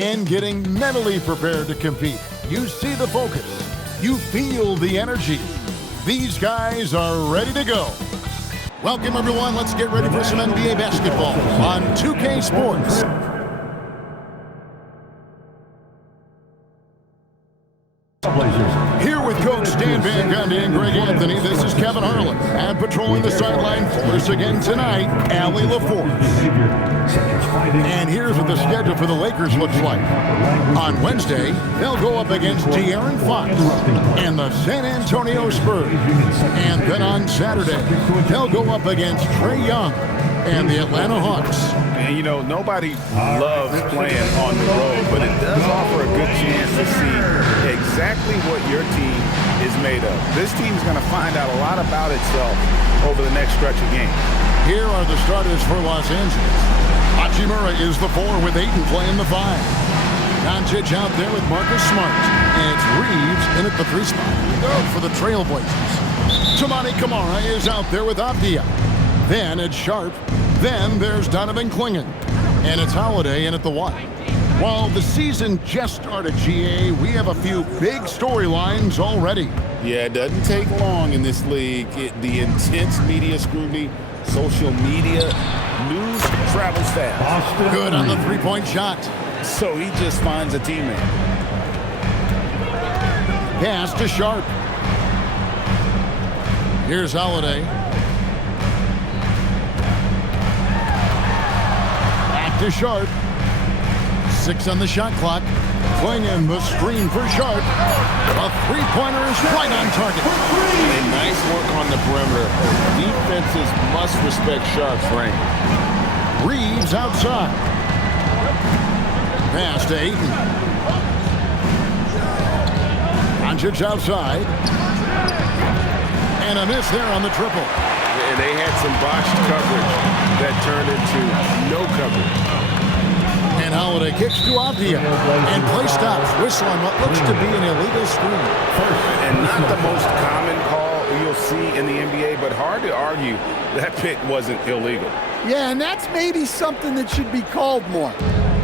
and getting mentally prepared to compete. You see the focus. You feel the energy. These guys are ready to go. Welcome, everyone. Let's get ready for some NBA basketball on 2K Sports. Here with Coach Dan Van Gundy and Greg Anthony, this is Kevin Harlan. And patrolling the sideline for us again tonight, Allie LaForce. And here's what the schedule for the Lakers looks like. On Wednesday, they'll go up against De'Aaron Fox and the San Antonio Spurs. And then on Saturday, they'll go up against Trae Young and the Atlanta Hawks. And, you know, nobody loves playing on the road, but it does offer a good chance to see exactly what your team is made of. This team is going to find out a lot about itself over the next stretch of games. Here are the starters for Los Angeles. Hachimura is the 4 with Ayton playing the 5. Doncic out there with Marcus Smart. And it's Reeves in at the 3 spot. Good for the Trailblazers. Toumani Camara is out there with Avdia. Then it's Sharp. Then there's Donovan Clingan. And it's Holiday in at the 1. While the season just started, GA, we have a few big storylines already. Yeah, it doesn't take long in this league. The intense media scrutiny, social media, news travels fast. Good on the 3-point shot. So he just finds a teammate. Pass to Sharp. Here's Holiday. Back to Sharp. 6 on the shot clock. Clingan the screen for Sharp. A 3-pointer is right on target. And nice work on the perimeter. Defenses must respect Sharp's range. Reeves outside. Pass to Ayton. Doncic outside. And a miss there on the triple. And they had some botched coverage that turned into no coverage. And Holiday kicks to Avdia. And play stops. Whistle on what looks to be an illegal screen. And not the most common call you'll see in the NBA, but hard to argue that pick wasn't illegal. Yeah, and that's maybe something that should be called more.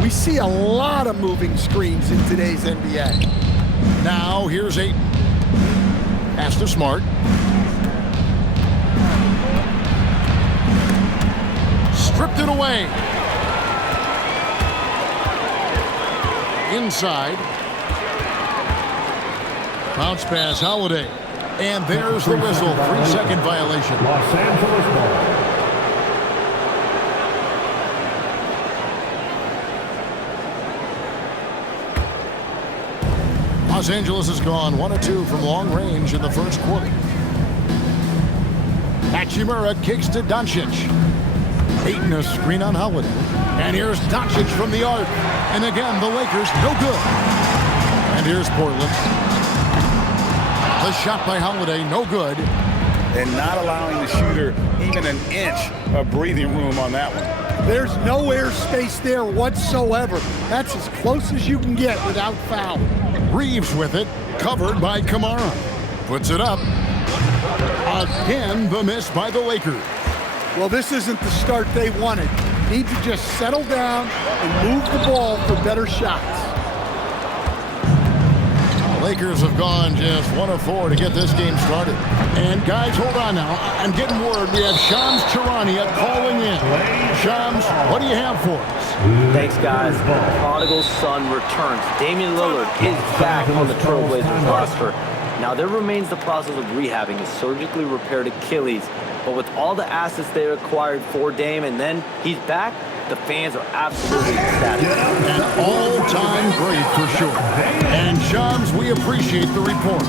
We see a lot of moving screens in today's NBA. Now here's Ayton. Pass to Smart. Stripped it away. Inside. Bounce pass, Holiday. And there's the whistle. 3-second violation. Los Angeles ball. Los Angeles has gone 1 of 2 from long range in the first quarter. Hachimura kicks to Doncic. Ayton a screen on Holiday. And here's Doncic from the arc. And again, the Lakers, no good. And here's Portland. The shot by Holiday, no good. And not allowing the shooter even an inch of breathing room on that one. There's no air space there whatsoever. That's as close as you can get without foul. Reeves with it, covered by Camara. Puts it up. Again, the miss by the Lakers. Well, this isn't the start they wanted. Need to just settle down and move the ball for better shots. The Lakers have gone just 1 of 4 to get this game started. And guys, hold on now. I'm getting word we have Shams Charania calling in. Shams, what do you have for us? Thanks, guys. The prodigal son returns. Damian Lillard is back on the Trailblazers roster. Now, there remains the process of rehabbing his surgically repaired Achilles. But with all the assets they acquired for Dame, and then he's back, the fans are absolutely ecstatic. An all-time great for sure. And Shams, we appreciate the report.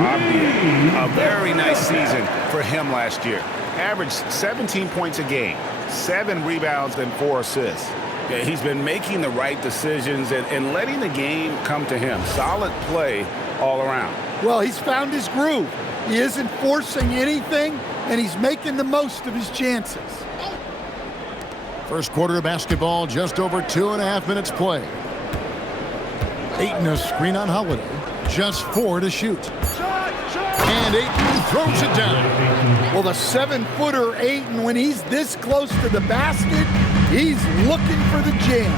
Avdia. A very nice season for him last year. Averaged 17 points a game, 7 rebounds, and 4 assists. Yeah, he's been making the right decisions and letting the game come to him. Solid play all around. Well, he's found his groove. He isn't forcing anything, and he's making the most of his chances. First quarter of basketball, just over 2.5 minutes play. Ayton a screen on Holiday. Just 4 to shoot. And Ayton throws it down. Well, the 7-footer Ayton, when he's this close to the basket, he's looking for the jam.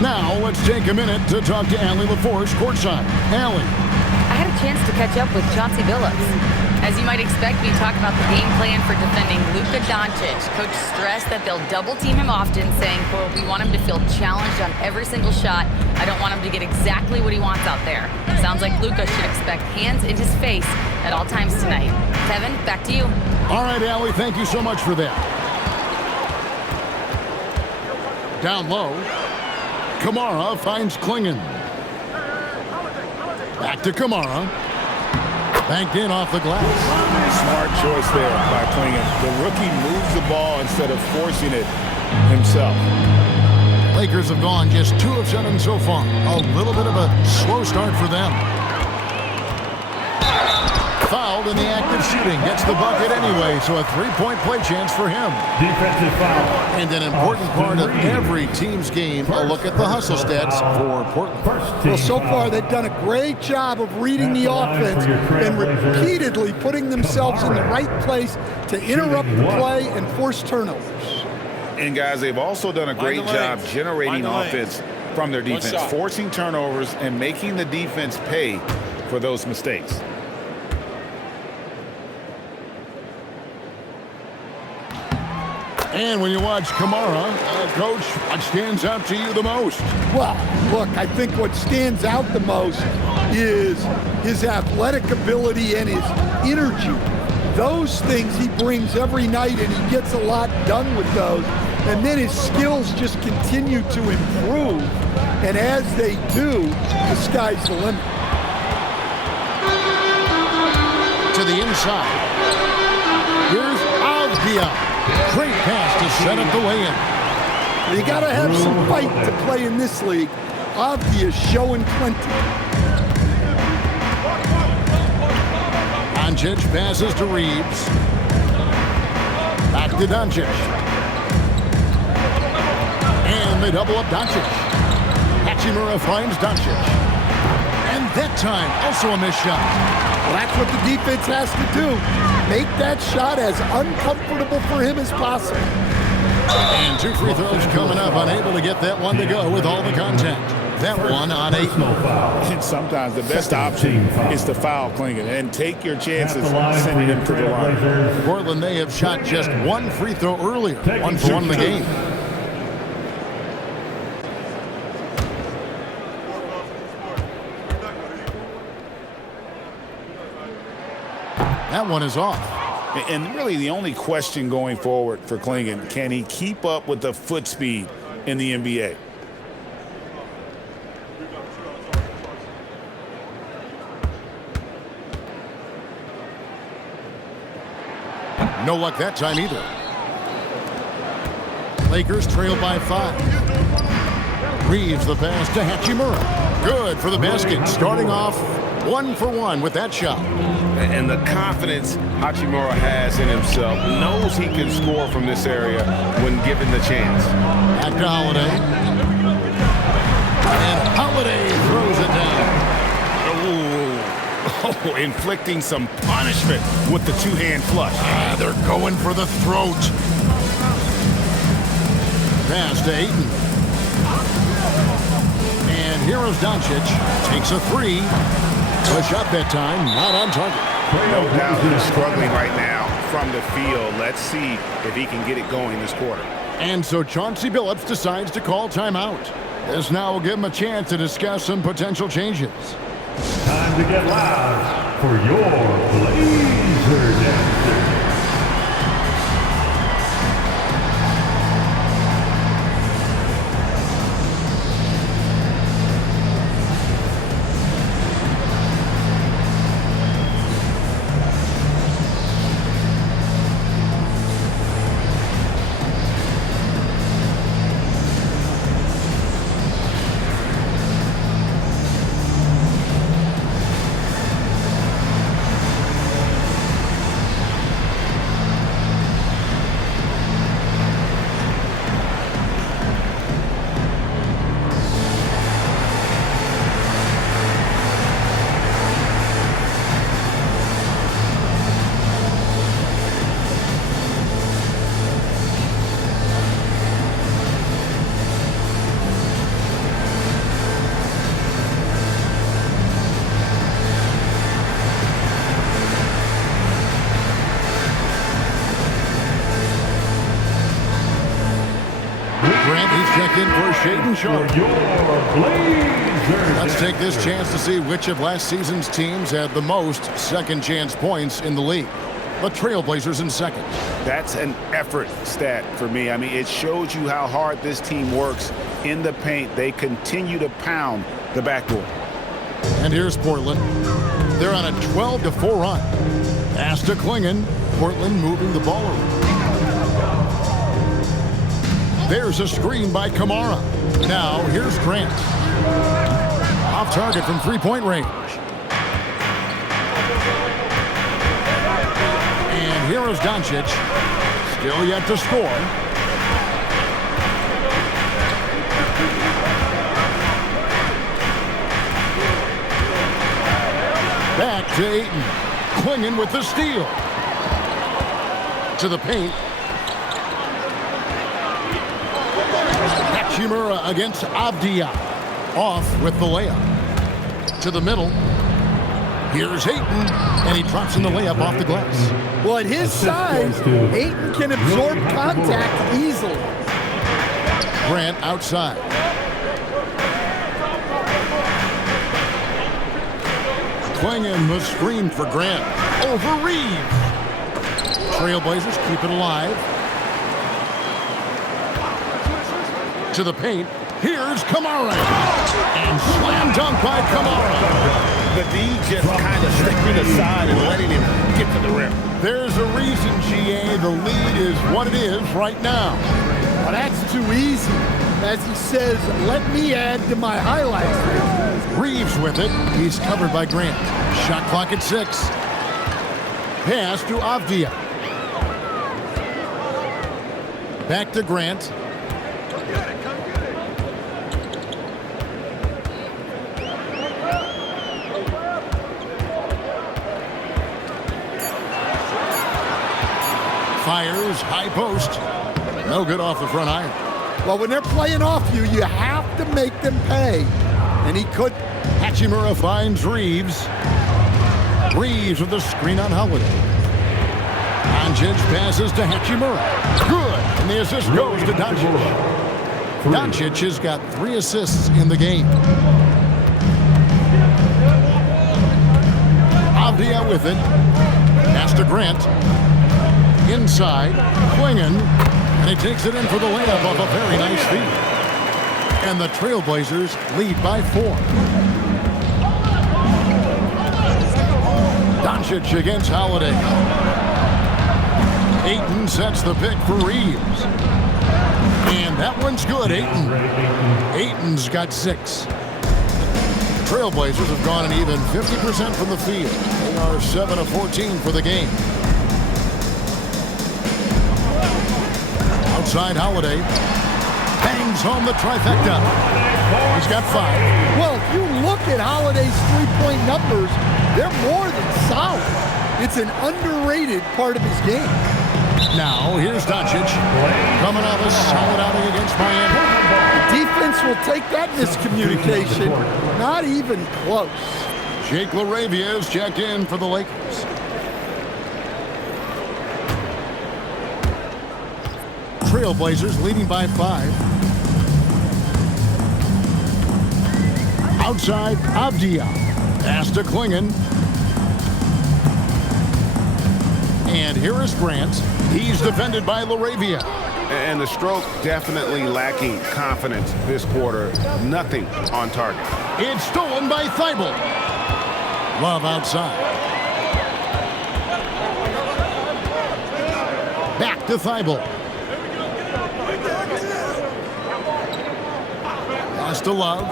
Now let's take a minute to talk to Allie LaForce courtside. Allie. I had a chance to catch up with Chauncey Billups. As you might expect, we talk about the game plan for defending Luka Doncic. Coach stressed that they'll double team him often, saying, quote, "We want him to feel challenged on every single shot. I don't want him to get exactly what he wants out there." Sounds like Luka should expect hands in his face at all times tonight. Kevin, back to you. All right, Allie, thank you so much for that. Down low, Kamara finds Klingon. Back to Kamara. Banked in off the glass. Smart choice there by Klingon. The rookie moves the ball instead of forcing it himself. Lakers have gone just 2 of 7 so far. A little bit of a slow start for them. Fouled in the act of shooting. Gets the bucket anyway, so a 3-point play chance for him. Defensive foul. And an important part of every team's game, a look at the hustle stats for Portland. Well, so far they've done a great job of reading the offense and repeatedly putting themselves in the right place to interrupt the play and force turnovers. And guys, they've also done a great job generating offense from their defense, forcing turnovers and making the defense pay for those mistakes. And when you watch Kamara, Coach, what stands out to you the most? Well, look, I think what stands out the most is his athletic ability and his energy. Those things he brings every night, and he gets a lot done with those. And then his skills just continue to improve. And as they do, the sky's the limit. To the inside. Here's Avdia. Great pass to set up the lay-in. You got to have some fight to play in this league. Avdia showing plenty. Doncic passes to Reeves. Back to Doncic. And they double up Doncic. Hachimura finds Doncic. And that time, also a missed shot. Well, that's what the defense has to do. Make that shot as uncomfortable for him as possible. And 2 free throws coming up, unable to get that one to go with all the contact. That one on 8. And sometimes the best option is to foul Klingon and take your chances sending him to the line. Portland, they have shot just 1 free throw earlier. 1 for 1 in the game. That one is off. And really the only question going forward for Klingon, can he keep up with the foot speed in the NBA? No luck that time either. Lakers trail by 5. Reeves the pass to Hachimura. Good for the basket. Starting off 1 for 1 with that shot. And the confidence Hachimura has in himself, knows he can score from this area when given the chance. Back to Holiday. And Holiday throws it down. Oh, inflicting some punishment with the 2-hand flush. They're going for the throat. Pass to Ayton. And here's Doncic. Takes a 3. Push up that time, not on target. No doubt he's struggling right now from the field. Let's see if he can get it going this quarter. And so Chauncey Billups decides to call timeout. This now will give him a chance to discuss some potential changes. Time to get loud for your Blazer Dancer. Grant, he's checked in for Shaden Sharp. For your Blazers. Let's take this chance to see which of last season's teams had the most second chance points in the league. The Trailblazers in second. That's an effort stat for me. I mean, it shows you how hard this team works in the paint. They continue to pound the backboard. And here's Portland. They're on a 12-4 run. Pass to Klingon. Portland moving the ball around. There's a screen by Kamara. Now here's Grant. Off target from three-point range. And here is Doncic. Still yet to score. Back to Ayton. Klingon with the steal. To the paint. Hachimura against Avdia. Off with the layup. To the middle. Here's Ayton, and he drops in the layup off the glass. Well, at his size, Ayton can absorb contact easily. Grant outside. Klingon the screen for Grant. Over Reeves. Trailblazers keep it alive. To the paint. Here's Kamara. And slam dunk by Kamara. The D just kind of stepping aside and letting him get to the rim. There's a reason, GA, the lead is what it is right now. Well, that's too easy. As he says, let me add to my highlights. Reeves with it. He's covered by Grant. Shot clock at 6. Pass to Avdia. Back to Grant. Fires, high post. No good off the front iron. Well, when they're playing off you, you have to make them pay. And he could. Hachimura finds Reeves. Reeves with the screen on Holiday. Doncic passes to Hachimura. Good. And the assist goes to Doncic. Doncic has got 3 assists in the game. Avdia with it. Pass to Grant. Inside, Klingon, and he takes it in for the layup off a very nice feed. And the Trailblazers lead by 4. Doncic against Holiday. Ayton sets the pick for Reeves. And that one's good, Ayton. Ayton's got 6. Trailblazers have gone an even 50% from the field. They are 7 of 14 for the game. Outside Holiday. Bangs home the trifecta. He's got 5. Well, if you look at Holiday's three-point numbers, they're more than solid. It's an underrated part of his game. Now, here's Doncic. Coming off a solid outing against Miami. The defense will take that miscommunication. Not even close. Jake LaRavia is checked in for the Lakers. Trailblazers leading by 5. Outside, Avdia. Pass to Klingon. And here is Grant. He's defended by LaRavia. And the stroke definitely lacking confidence this quarter. Nothing on target. It's stolen by Thibault. Love outside. Back to Thibault. Pass to Love.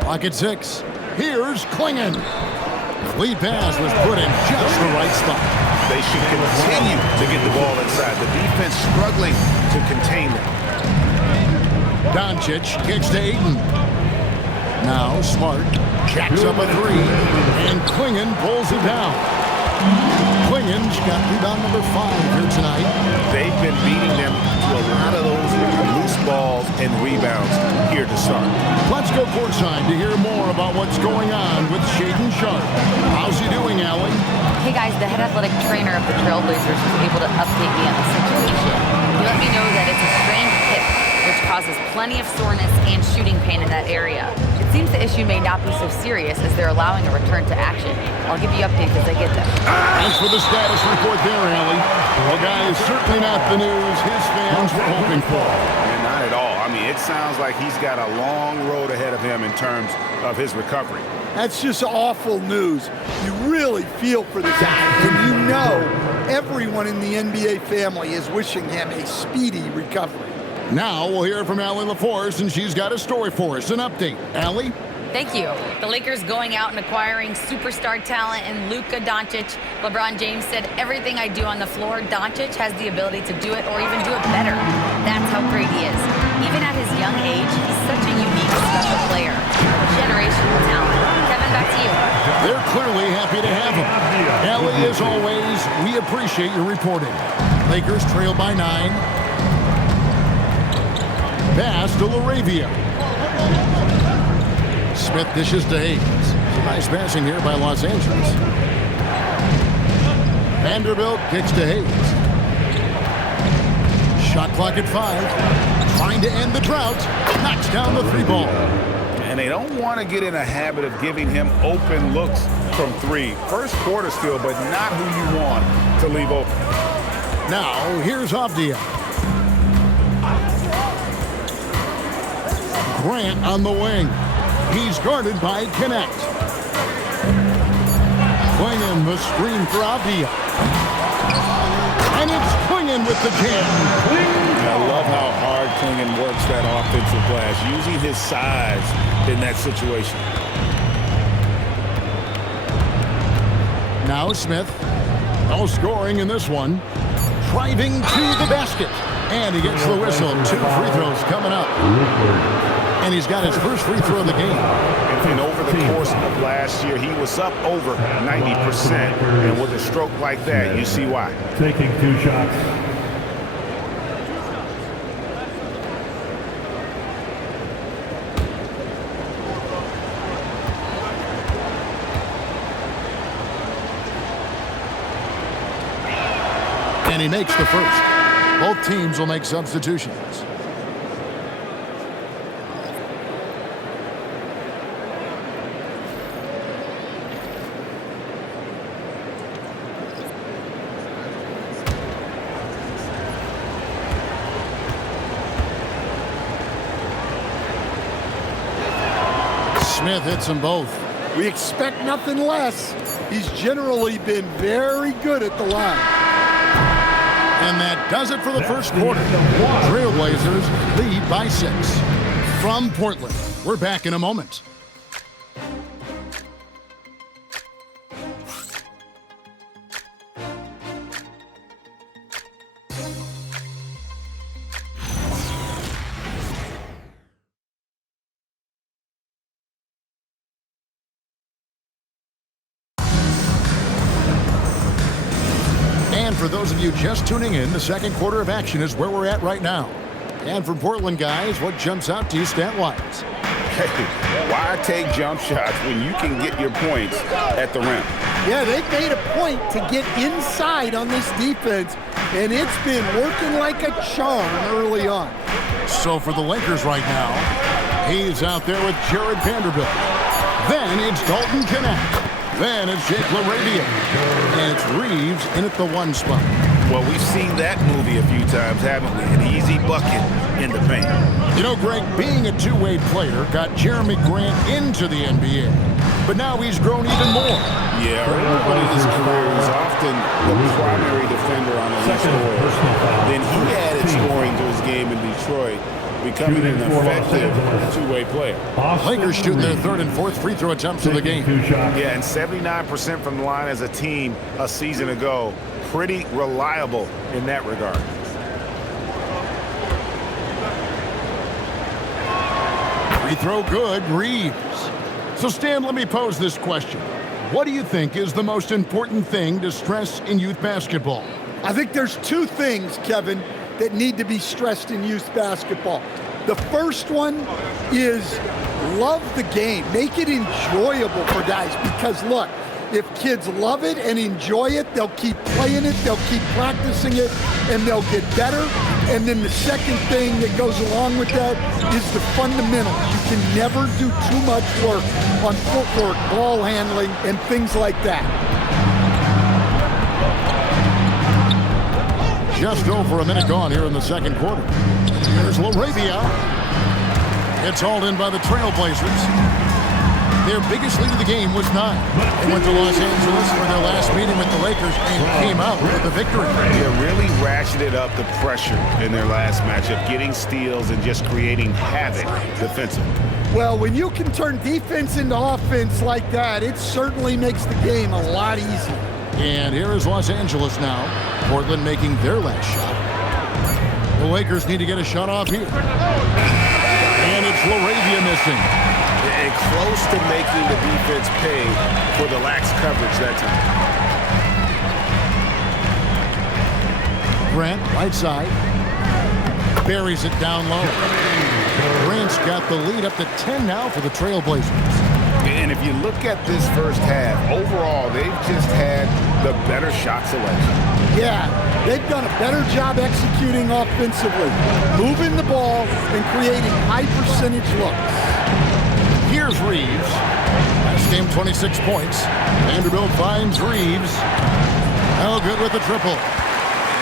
Clock at 6. Here's Klingon. Lead pass was put in just the right spot. They should continue to get the ball inside. The defense struggling to contain them. Doncic kicks to Ayton. Now Smart jacks up a 3, and Klingon pulls it down. Klingon's got rebound number 5 here tonight. They've been beating them to a lot of those loose balls and rebounds here to start. Let's go courtside to hear more about what's going on with Shaden Sharp. How's he doing, Allie? Hey guys, the head athletic trainer of the Trailblazers was able to update me on the situation. He let me know that it's a strained hip. which causes plenty of soreness and shooting pain in that area. It seems the issue may not be so serious as they're allowing a return to action. I'll give you updates as I get them. Thanks for the status report there, Allie. Well, guys, certainly not the news his fans were hoping for. Yeah, not at all. I mean, it sounds like he's got a long road ahead of him in terms of his recovery. That's just awful news. You really feel for the guy, and you know everyone in the NBA family is wishing him a speedy recovery. Now we'll hear from Allie LaForce, and she's got a story for us. An update. Allie? Thank you. The Lakers going out and acquiring superstar talent in Luka Doncic. LeBron James said, everything I do on the floor, Doncic has the ability to do it or even do it better. That's how great he is. Even at his young age, he's such a unique, special player. Generational talent. Kevin, back to you. They're clearly happy to have him. Allie, as always, we appreciate your reporting. Lakers trail by 9. Pass to LaRavia. Smith dishes to Hayes. Nice passing here by Los Angeles. Vanderbilt kicks to Hayes. Shot clock at 5. Trying to end the drought. Knocks down the 3-ball. And they don't want to get in a habit of giving him open looks from 3. First quarter still, but not who you want to leave open. Now, here's Avdia. Grant on the wing. He's guarded by Connect. Clingan the screen for Avdia. And it's Clingan with the jam. I love how hard Clingan works that offensive glass, using his size in that situation. Now Smith. No scoring in this one. Driving to the basket. And he gets the whistle. 2 free throws coming up. And he's got his first free throw of the game. And over the course of last year, he was up over 90%. And with a stroke like that, you see why. Taking 2 shots. And he makes the first. Both teams will make substitutions. Smith hits them both. We expect nothing less. He's generally been very good at the line. And that does it for the first quarter. Trailblazers lead by 6. From Portland, we're back in a moment. And for those of you just tuning in, the second quarter of action is where we're at right now. And for Portland, guys, what jumps out to you stat-wise? Hey, why take jump shots when you can get your points at the rim? Yeah, they've made a point to get inside on this defense, and it's been working like a charm early on. So for the Lakers right now, he's out there with Jared Vanderbilt. Then it's Dalton Connect. Then it's Jake LaRavia. And it's Reeves in at the 1 spot. Well, we've seen that movie a few times, haven't we? An easy bucket in the paint. You know, Greg, being a two-way player got Jeremy Grant into the NBA. But now he's grown even more. Yeah, early on in his career, he's often the primary defender on the East Coast. Then he added scoring to his game in Detroit, becoming an effective two-way player. Lakers shooting their 3rd and 4th free throw attempts of the game. Yeah, and 79% from the line as a team a season ago. Pretty reliable in that regard. Free throw good, Reeves. So, Stan, let me pose this question. What do you think is the most important thing to stress in youth basketball? I think there's 2 things, Kevin, that need to be stressed in youth basketball. The first one is love the game. Make it enjoyable for guys because, look, If kids love it and enjoy it, they'll keep playing it, they'll keep practicing it, and they'll get better. And then the second thing that goes along with that is the fundamentals. You can never do too much work on footwork, ball handling, and things like that. Just over a minute gone here in the second quarter. Here's LaRavia. It's hauled in by the Trailblazers. Their biggest lead of the game was 9. They went to Los Angeles for their last meeting with the Lakers and came out with a victory. They really ratcheted up the pressure in their last matchup, getting steals and just creating havoc defensively. Well, when you can turn defense into offense like that, it certainly makes the game a lot easier. And here is Los Angeles now. Portland making their last shot. The Lakers need to get a shot off here. And it's LaRavia missing. And close to making the defense pay for the lax coverage that time. Grant, right side. Buries it down low. Grant's got the lead up to 10 now for the Trailblazers. And if you look at this first half, overall, they've just had the better shot selection. Yeah, they've done a better job executing offensively, moving the ball and creating high percentage looks. Here's Reeves. Last game, 26 points. Vanderbilt finds Reeves. Oh, good with the triple.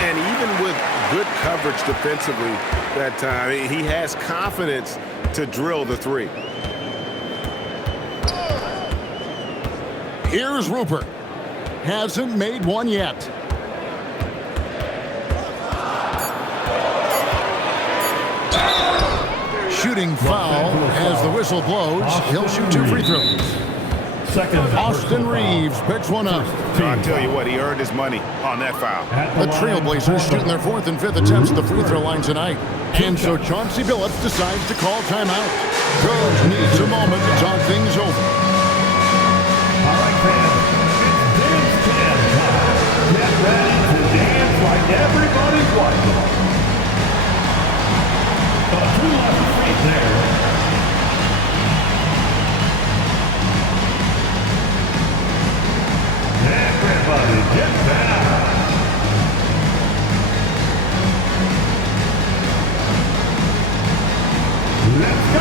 And even with good coverage defensively that time, he has confidence to drill the three. Here's Rupert. Hasn't made one yet. Shooting foul as the whistle blows. He'll shoot 2 free throws. Austin Reeves picks one up. I'll tell you what, he earned his money on that foul. The Trailblazers shooting their 4th and 5th attempts at the free throw line tonight. And so Chauncey Billups decides to call timeout. Coach needs a moment to talk things over. All right, fans, it's dance time. Get ready to dance like everybody's watching. 2 left feet there. Everybody get down. Let's go.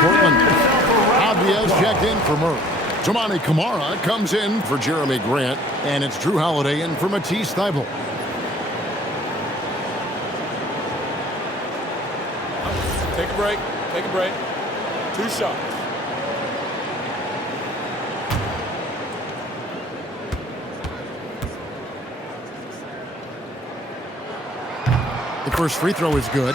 Portland. Aviez checked in for Murray. Toumani Camara comes in for Jeremy Grant, and it's Drew Holiday in for Matisse Thybulle. Take a break. Take a break. 2 shots. The first free throw is good.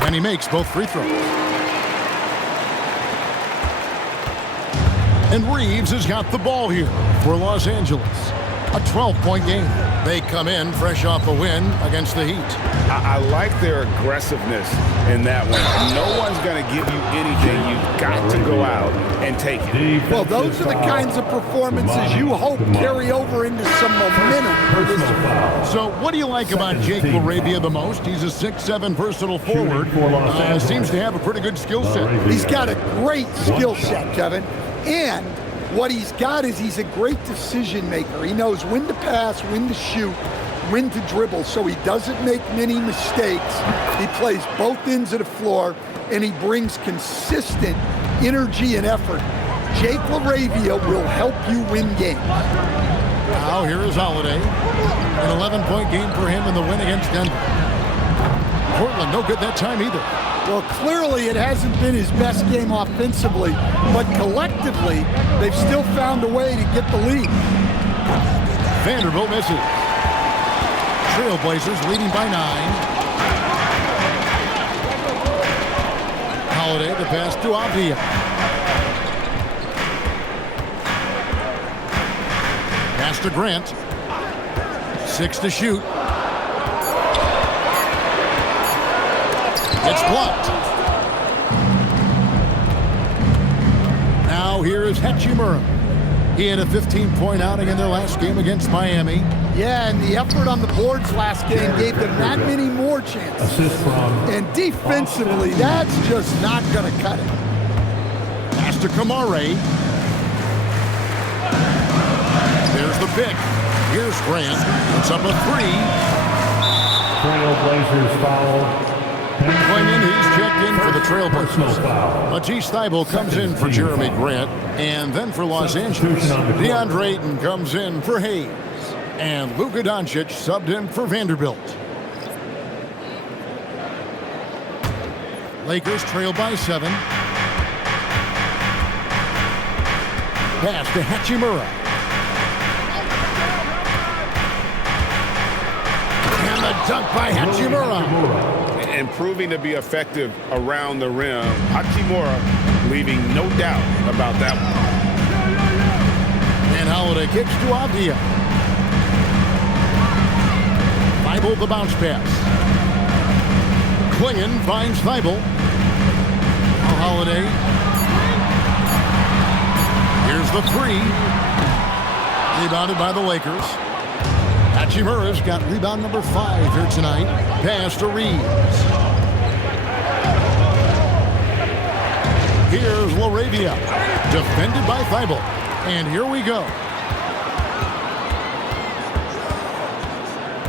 And he makes both free throws. And Reeves has got the ball here for Los Angeles. A 12-point game. They come in fresh off a win against the Heat. I like their aggressiveness in that one. No one's going to give you anything. You've got to go out and take it. Well, those are the kinds of performances you hope carry over into some momentum for this. So what do you like about Jake LaRavia the most? He's a 6'7" versatile forward. Seems to have a pretty good skill set. He's got a great skill set, Kevin. And what he's got is he's a great decision maker. He knows when to pass, when to shoot, when to dribble, so he doesn't make many mistakes. He plays both ends of the floor, and he brings consistent energy and effort. Jake LaRavia will help you win games. Now here is Holiday. An 11-point game for him in the win against Denver. Portland, no good that time either. Well, clearly it hasn't been his best game offensively, but collectively, they've still found a way to get the lead. Vanderbilt misses. Trailblazers leading by 9. Holiday, the pass to Avdia. Pass to Grant. 6 to shoot. It's blocked. Now here is Hachimura. He had a 15-point outing in their last game against Miami. Yeah, and the effort on the boards last game gave them that many more chances. Assist from. And defensively, that's just not going to cut it. Pass to Kamare. There's the pick. Here's Grant. It's up a 3. Trailblazers foul. Clingan, he's checked in for the Personal Trailblazers. foul. Matisse Thybulle comes in for Jeremy Grant. And then for Los Angeles, DeAndre Ayton comes in for Hayes. And Luka Doncic subbed in for Vanderbilt. Lakers trail by 7. Pass to Hachimura. And the dunk by Hachimura. And proving to be effective around the rim. Hachimura leaving no doubt about that one. And Holiday kicks to Avdia. Thybulle the bounce pass. Clingan finds Thybulle. Now Holiday. Here's the 3. Rebounded by the Lakers. Hachimura's got rebound number 5 here tonight. Pass to Reeves. Here's LaRavia. Defended by Thybulle. And here we go.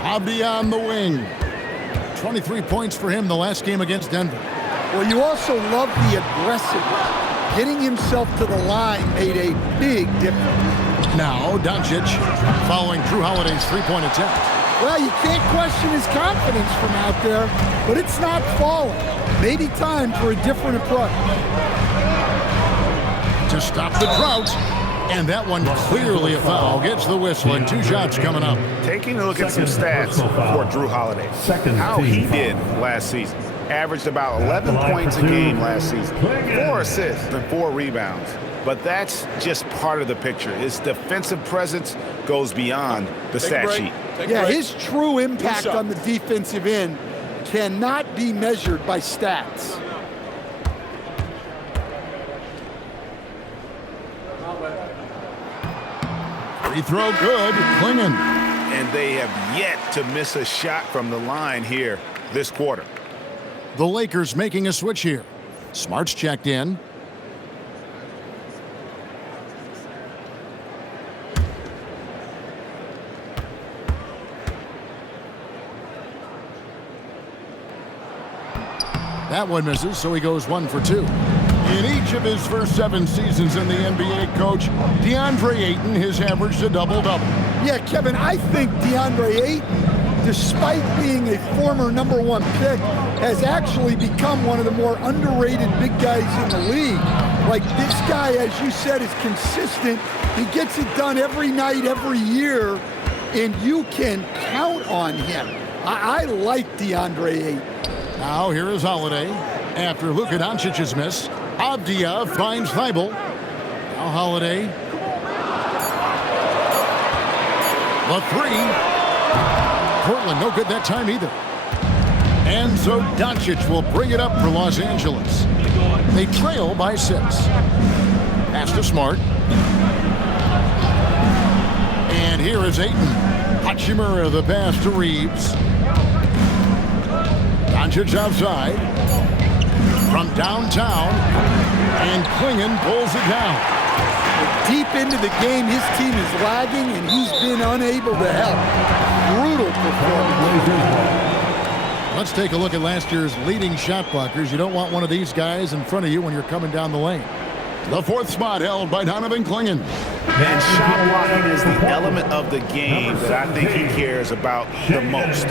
Avdia on the wing. 23 points for him the last game against Denver. Well, you also love the aggressiveness. Getting himself to the line made a big difference. Now Doncic following Drew Holiday's three-point attempt. Well, you can't question his confidence from out there, but it's not falling. Maybe time for a different approach. To stop the drought. And that one clearly a foul. Gets the whistle and 2 shots coming up. Taking a look at some stats for Drew Holiday. How he did last season. Averaged about 11 points a game last season. 4 assists and 4 rebounds. But that's just part of the picture. His defensive presence goes beyond the stat sheet. Yeah, his true impact on the defensive end cannot be measured by stats. Free throw good. Clingan. And they have yet to miss a shot from the line here this quarter. The Lakers making a switch here. Smart's checked in. That one misses, so he goes 1 for 2. In each of his first 7 seasons in the NBA, Coach, DeAndre Ayton has averaged a double-double. Yeah, Kevin, I think DeAndre Ayton, despite being a former #1 pick, has actually become one of the more underrated big guys in the league. Like, this guy, as you said, is consistent. He gets it done every night, every year, and you can count on him. I like DeAndre Ayton. Now here is Holiday. After Luka Doncic's miss, Avdia finds Thybulle. Now Holiday. The 3. Portland no good that time either. And so Doncic will bring it up for Los Angeles. They trail by 6. Pass to Smart. And here is Ayton. Hachimura the pass to Reeves. Doncic outside. From downtown. And Clingan pulls it down. Deep into the game, his team is lagging, and he's been unable to help. Brutal performance. Let's take a look at last year's leading shot blockers. You don't want one of these guys in front of you when you're coming down the lane. The fourth spot held by Donovan Clingan. And shot blocking is the element of the game that I think he cares about the most.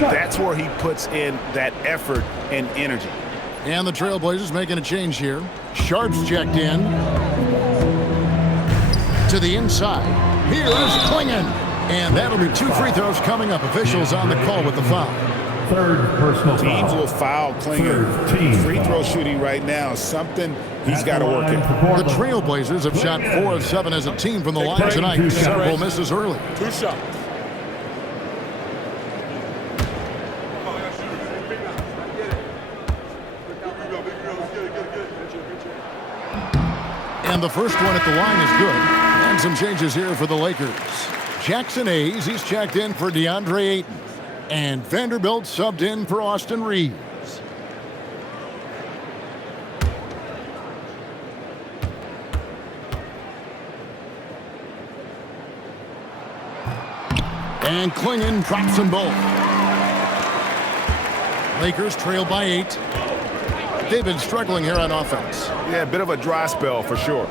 That's where he puts in that effort and energy. And the Trailblazers making a change here. Sharp's checked in. To the inside. Here's Clingan. And that'll be 2 free throws coming up. Officials on the call with the foul. Third personal Teams foul. will foul Clingan. Free throw shooting right now is something he's got to work at. The Trailblazers have shot 4 of 7 as a team from the line tonight. Several misses early. 2 shots. And the first one at the line is good. And some changes here for the Lakers. Jackson Hayes, he's checked in for DeAndre Ayton. And Vanderbilt subbed in for Austin Reeves. And Clingan drops them both. Lakers trail by 8. They've been struggling here on offense. Yeah, a bit of a dry spell for sure.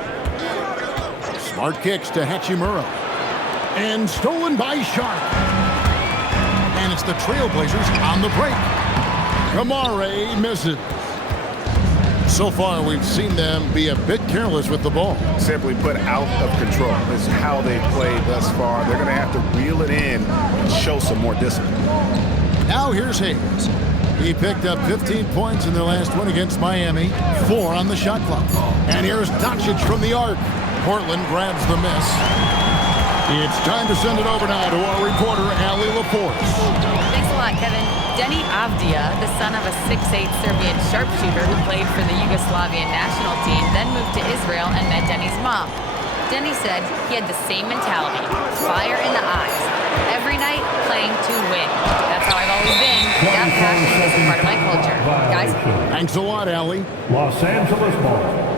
Smart kicks to Hachimura. And stolen by Sharp. And it's the Trailblazers on the break. Kamare misses. So far, we've seen them be a bit careless with the ball. Simply put, out of control. This is how they've played thus far. They're going to have to reel it in and show some more discipline. Now here's Hayes. He picked up 15 points in their last one against Miami. 4 on the shot clock. And here's Doncic from the arc. Portland grabs the miss. It's time to send it over now to our reporter, Allie LaForce. Thanks a lot, Kevin. Denny Avdia, the son of a 6'8 Serbian sharpshooter who played for the Yugoslavian national team, then moved to Israel and met Denny's mom. Denny said he had the same mentality, fire in the eyes. Every night, playing to win. That's how I've always been. That passion is a part of my culture. Guys? Thanks a lot, Allie. Los Angeles ball.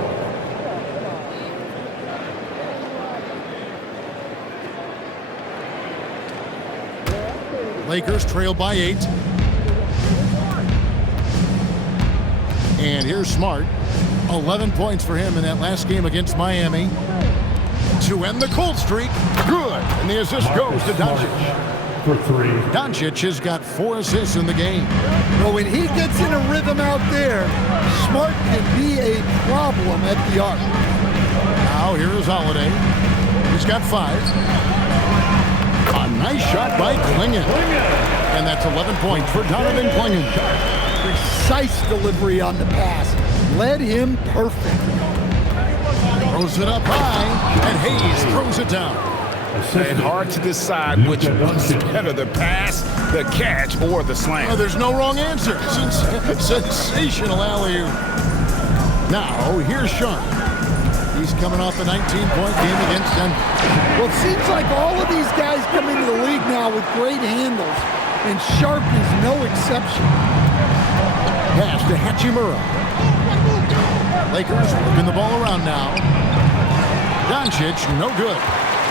Lakers trail by 8. And here's Smart. 11 points for him in that last game against Miami. To end the cold streak. Good. And the assist goes to Doncic. For 3. Doncic has got 4 assists in the game. But when he gets in a rhythm out there, Smart can be a problem at the arc. Now here is Holiday. He's got 5. A nice shot by Clingan. And that's 11 points for Donovan Clingan. Precise delivery on the pass. Led him perfect. Throws it up high, and Hayes throws it down. And hard to decide which one's better, the pass, the catch, or the slam. There's no wrong answer. Sensational alley-oop. Now, here's Sean. He's coming off a 19-point game against Denver. Well, it seems like all of these guys come into the league now with great handles, and Sharp is no exception. Pass to Hachimura. Lakers working the ball around now. Doncic, no good.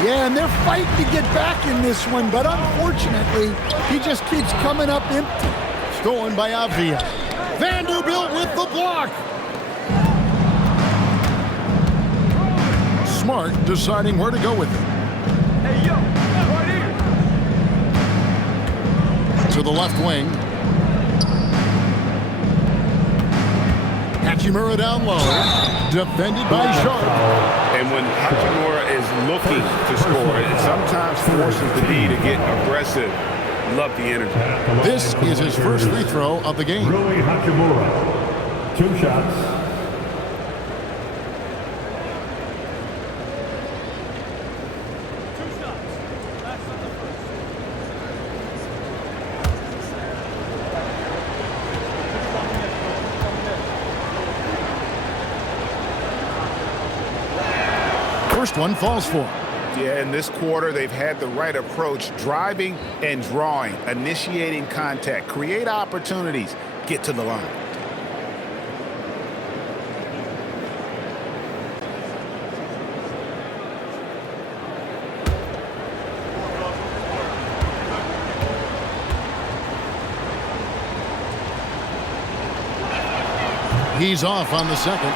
Yeah, and they're fighting to get back in this one, but unfortunately, he just keeps coming up empty. Stolen by Avdia. Vanderbilt with the block. Smart deciding where to go with it. Hey, yo, right here. To the left wing. Hachimura down low. Defended by Sharp. And when Hachimura is looking to score, it sometimes forces the D to get aggressive. Love the energy. This is his first free throw of the game. Rui Hachimura. 2 shots. First one falls for him. Yeah, in this quarter, they've had the right approach, driving and drawing, initiating contact, create opportunities, get to the line. He's off on the second.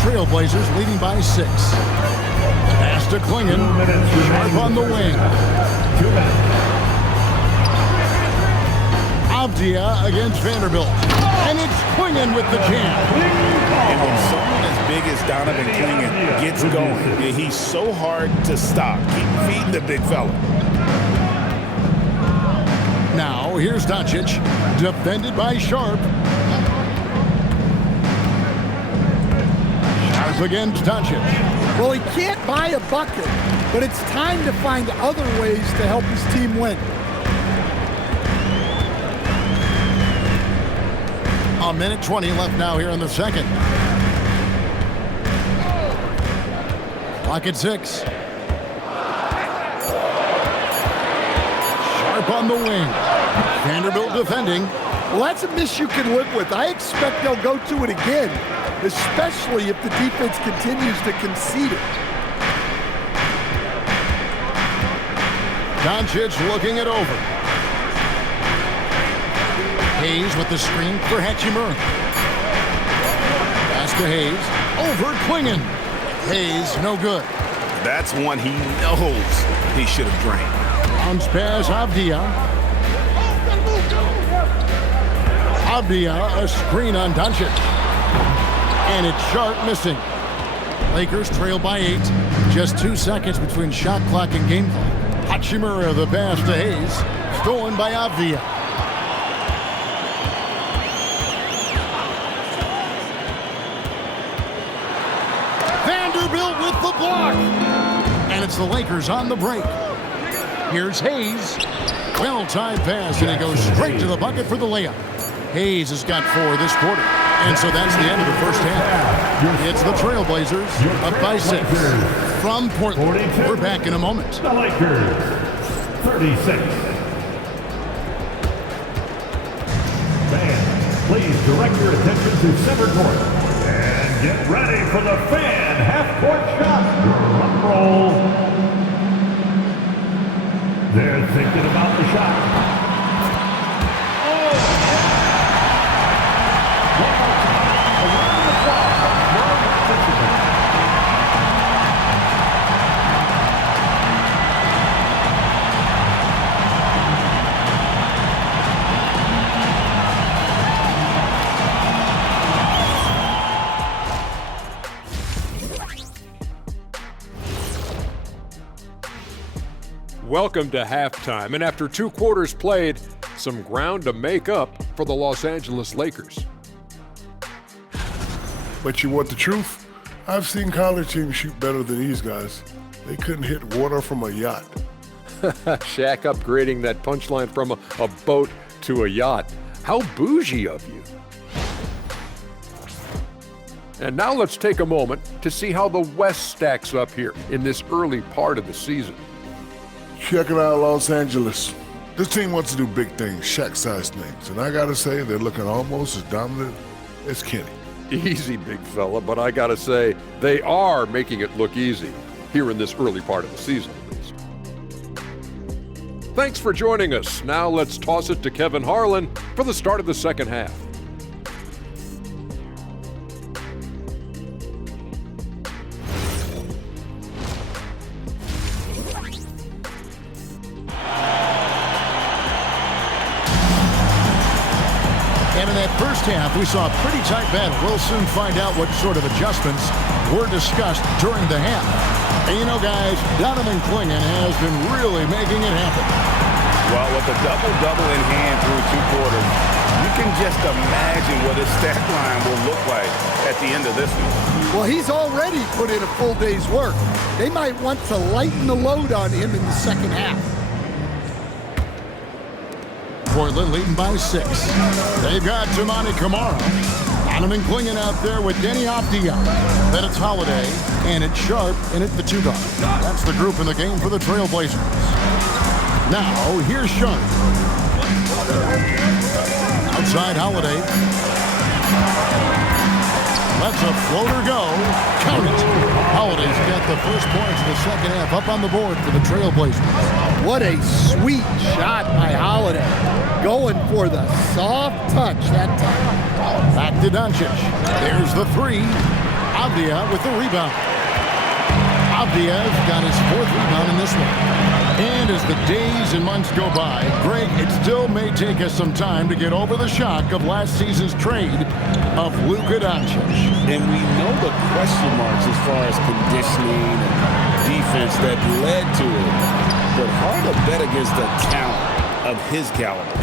Trailblazers leading by 6. Pass to Clingan. Sharp on the wing. 2 minutes. Avdia against Vanderbilt. And it's Clingan with the jam. And when someone as big as Donovan Clingan gets going, he's so hard to stop. Keep feeding the big fella. Now, here's Doncic, defended by Sharp. Sharp against Doncic. Well, he can't buy a bucket, but it's time to find other ways to help his team win. A minute 20 left now here in the second. Clock at 6. Sharp on the wing. Vanderbilt defending. Well, that's a miss you can live with. I expect they'll go to it again, especially if the defense continues to concede it. Doncic looking it over. Hayes with the screen for Hachimura. Pass to Hayes. Over Clingan. Hayes, no good. That's one he knows he should have drained. Bounce pass, Avdia. Avdia, a screen on Doncic. And it's Sharp missing. Lakers trail by 8. Just 2 seconds between shot clock and game clock. Hachimura, the pass to Hayes. Stolen by Avdia. Vanderbilt with the block. And it's the Lakers on the break. Here's Hayes. Well-timed pass, and he goes straight to the bucket for the layup. Hayes has got 4 this quarter. And so that's the end of the first half. It's the Trailblazers up by 6. From Portland, we're back in a moment. The Lakers, 36. Fans, please direct your attention to center court. And get ready for the fan half-court shot. Drum roll. They're thinking about the shot. Welcome to halftime, and after 2 quarters played, some ground to make up for the Los Angeles Lakers. But you want the truth? I've seen college teams shoot better than these guys. They couldn't hit water from a yacht. Shaq upgrading that punchline from a boat to a yacht. How bougie of you. And now let's take a moment to see how the West stacks up here in this early part of the season. Check it out, Los Angeles. This team wants to do big things, Shaq-sized things. And I gotta say, they're looking almost as dominant as Kenny. Easy, big fella, but I gotta say, they are making it look easy here in this early part of the season, at least. Thanks for joining us. Now let's toss it to Kevin Harlan for the start of the second half. And in that first half, we saw a pretty tight battle. We'll soon find out what sort of adjustments were discussed during the half. And you know, guys, Donovan Clingan has been really making it happen. Well, with a double-double in hand through 2 quarters, you can just imagine what his stat line will look like at the end of this one. Well, he's already put in a full day's work. They might want to lighten the load on him in the second half. Portland leading by 6. They've got Toumani Camara. Donovan Clingan out there with Denny Avdia. Then it's Holiday, and it's Sharp, and it's the 2 guard. That's the group in the game for the Trailblazers. Now, here's Sharp. Outside Holiday. Lets a floater go. Count it. Holiday's got the first points of the second half up on the board for the Trailblazers. What a sweet shot by Holiday. Going for the soft touch that time. Back to Doncic. There's the 3. Avdia with the rebound. Avdia's got his 4th rebound in this one. And as the days and months go by, Greg, it still may take us some time to get over the shock of last season's trade of Luka Doncic. And we know the question marks as far as conditioning and defense that led to it. But hard to bet against the talent of his caliber.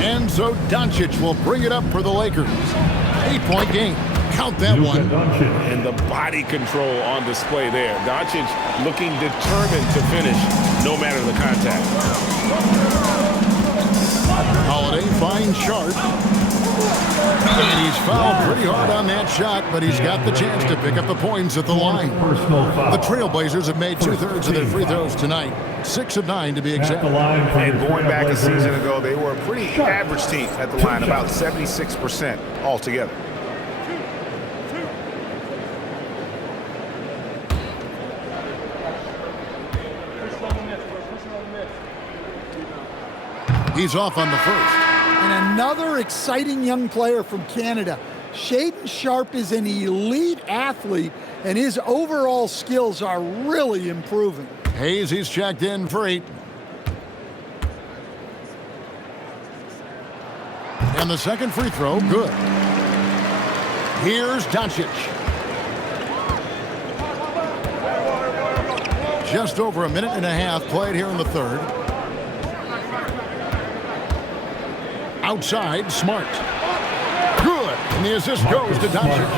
And so Doncic will bring it up for the Lakers. 8-point game. Count that one. And the body control on display there. Doncic looking determined to finish no matter the contact. Holiday finds Sharp. And he's fouled pretty hard on that shot, but he's got the chance to pick up the points at the line. The Trailblazers have made 2/3 of their free throws tonight. 6 of 9 to be exact. And going back a season ago, they were a pretty average team at the line, about 76% altogether. He's off on the first. And another exciting young player from Canada. Shaedon Sharpe is an elite athlete, and his overall skills are really improving. Hayes, he's checked in for 8. And the second free throw, good. Here's Doncic. Just over a minute and a half played here in the third. Outside, Smart. Good. And the assist goes to Doncic.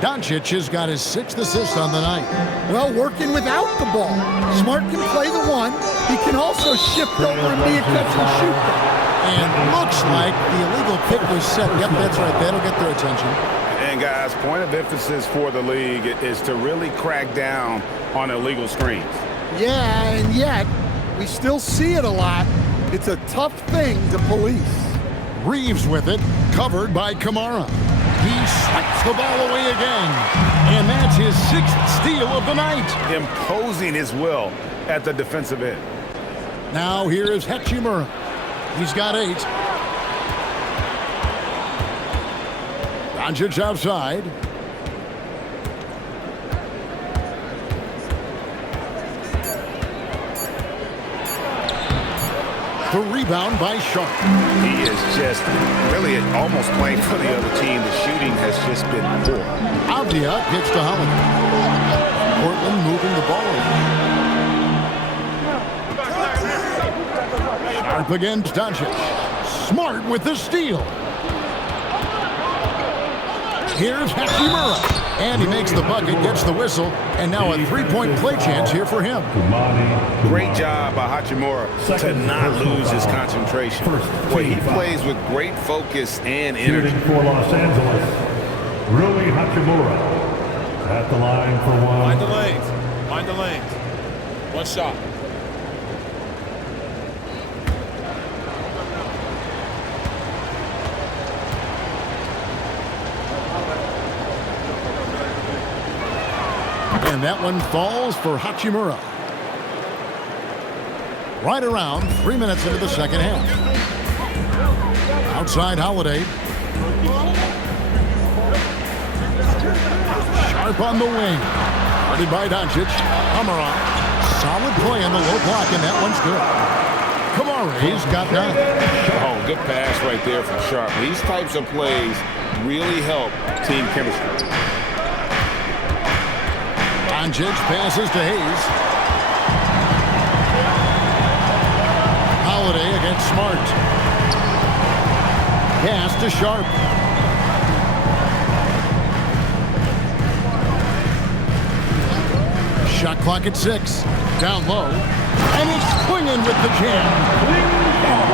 Doncic has got his 6th assist on the night. Well, working without the ball. Smart can play the one. He can also shift over and be a catch and shoot. And looks like the illegal pick was set. Yep, that's right. That'll get their attention. And guys, point of emphasis for the league is to really crack down on illegal screens. Yeah, and yet we still see it a lot. It's a tough thing to police. Reeves with it, covered by Kamara. He swipes the ball away again. And that's his 6th steal of the night. Imposing his will at the defensive end. Now here is Hachimura. He's got 8. Doncic outside. The rebound by Sharpe. He is just really almost playing for the other team. The shooting has just been poor. Avdia gets to Holiday. Portland moving the ball around. Sharpe against Doncic. Smart with the steal. Here's Hachimura. And he makes the bucket, gets the whistle, and now a 3-point play chance here for him. Great job by Hachimura to not lose his concentration. Boy, he plays with great focus and energy. For Los Angeles, Rui Hachimura at the line for one. Mind the lanes. Mind the lanes. One shot. And that one falls for Hachimura. Right around 3 minutes into the second half. Outside Holiday. Sharpe on the wing. Guarded by Doncic. Kamara. Solid play on the low block, and that one's good. Kamara's got 9. Oh, good pass right there from Sharpe. These types of plays really help team chemistry. Doncic passes to Hayes. Holiday against Smart. Pass to Sharpe. Shot clock at 6. Down low. And it's Clingan with the jam.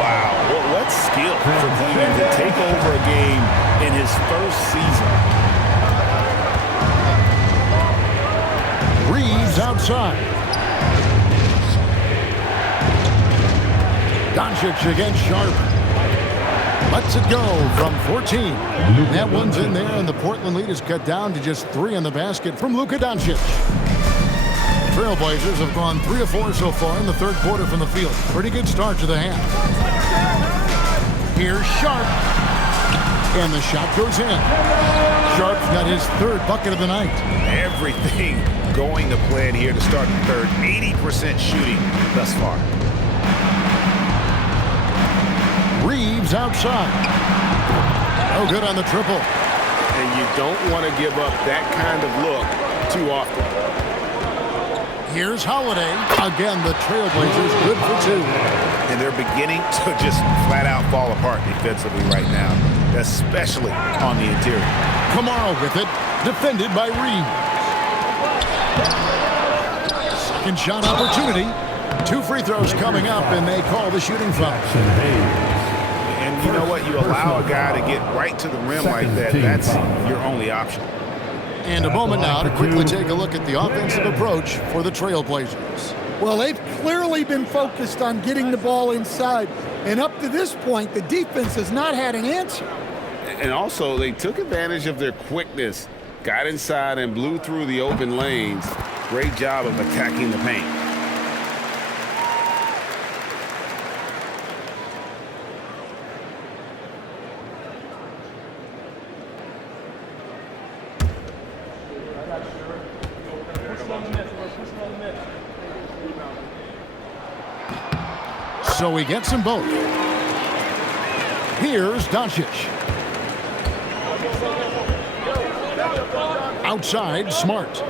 Wow, what skill for Clingan to take over a game in his first season. Reeves outside. Doncic against Sharpe. Lets it go from 14. That one's in there, and the Portland lead is cut down to just 3 in the basket from Luka Doncic. Trailblazers have gone 3 of 4 so far in the third quarter from the field. Pretty good start to the half. Here's Sharpe. And the shot goes in. Sharp's got his third bucket of the night. Everything going to plan here to start the third. 80% shooting thus far. Reeves outside. No good on the triple. And you don't want to give up that kind of look too often. Here's Holiday. Again, the Trailblazers good for two. And they're beginning to just flat out fall apart defensively right now, especially on the interior. Kamara with it, defended by Reeves. Second shot opportunity. 2 free throws coming up, and they call the shooting foul. And you know what? You allow a guy to get right to the rim like that, that's your only option. And a moment now to quickly take a look at the offensive approach for the Trailblazers. Well, they've clearly been focused on getting the ball inside. And up to this point, the defense has not had an answer. And also, they took advantage of their quickness, got inside and blew through the open lanes. Great job of attacking the paint. So he gets them both. Here's Doncic. Outside, Smart.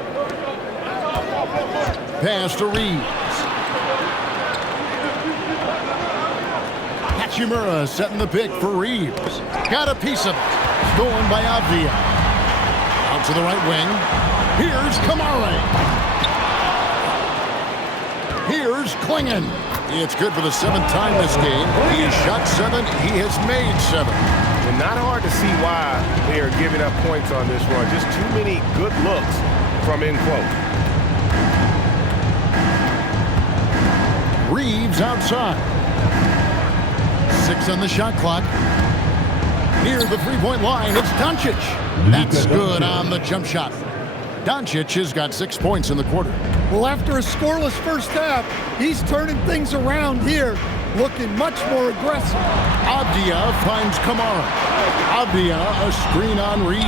Pass to Reeves. Hachimura setting the pick for Reeves. Got a piece of it. Stolen by Avdia. Out to the right wing. Here's Kamara. Here's Klingon. It's good for the 7th time this game. He has shot 7. He has made 7. And not hard to see why they are giving up points on this run. Just too many good looks from in close. Reeves outside. 6 on the shot clock. Near the three-point line, it's Doncic. That's good on the jump shot. Doncic has got 6 points in the quarter. Well, after a scoreless first half, he's turning things around here, looking much more aggressive. Avdia finds Kamara. Avdia, a screen on Reeves.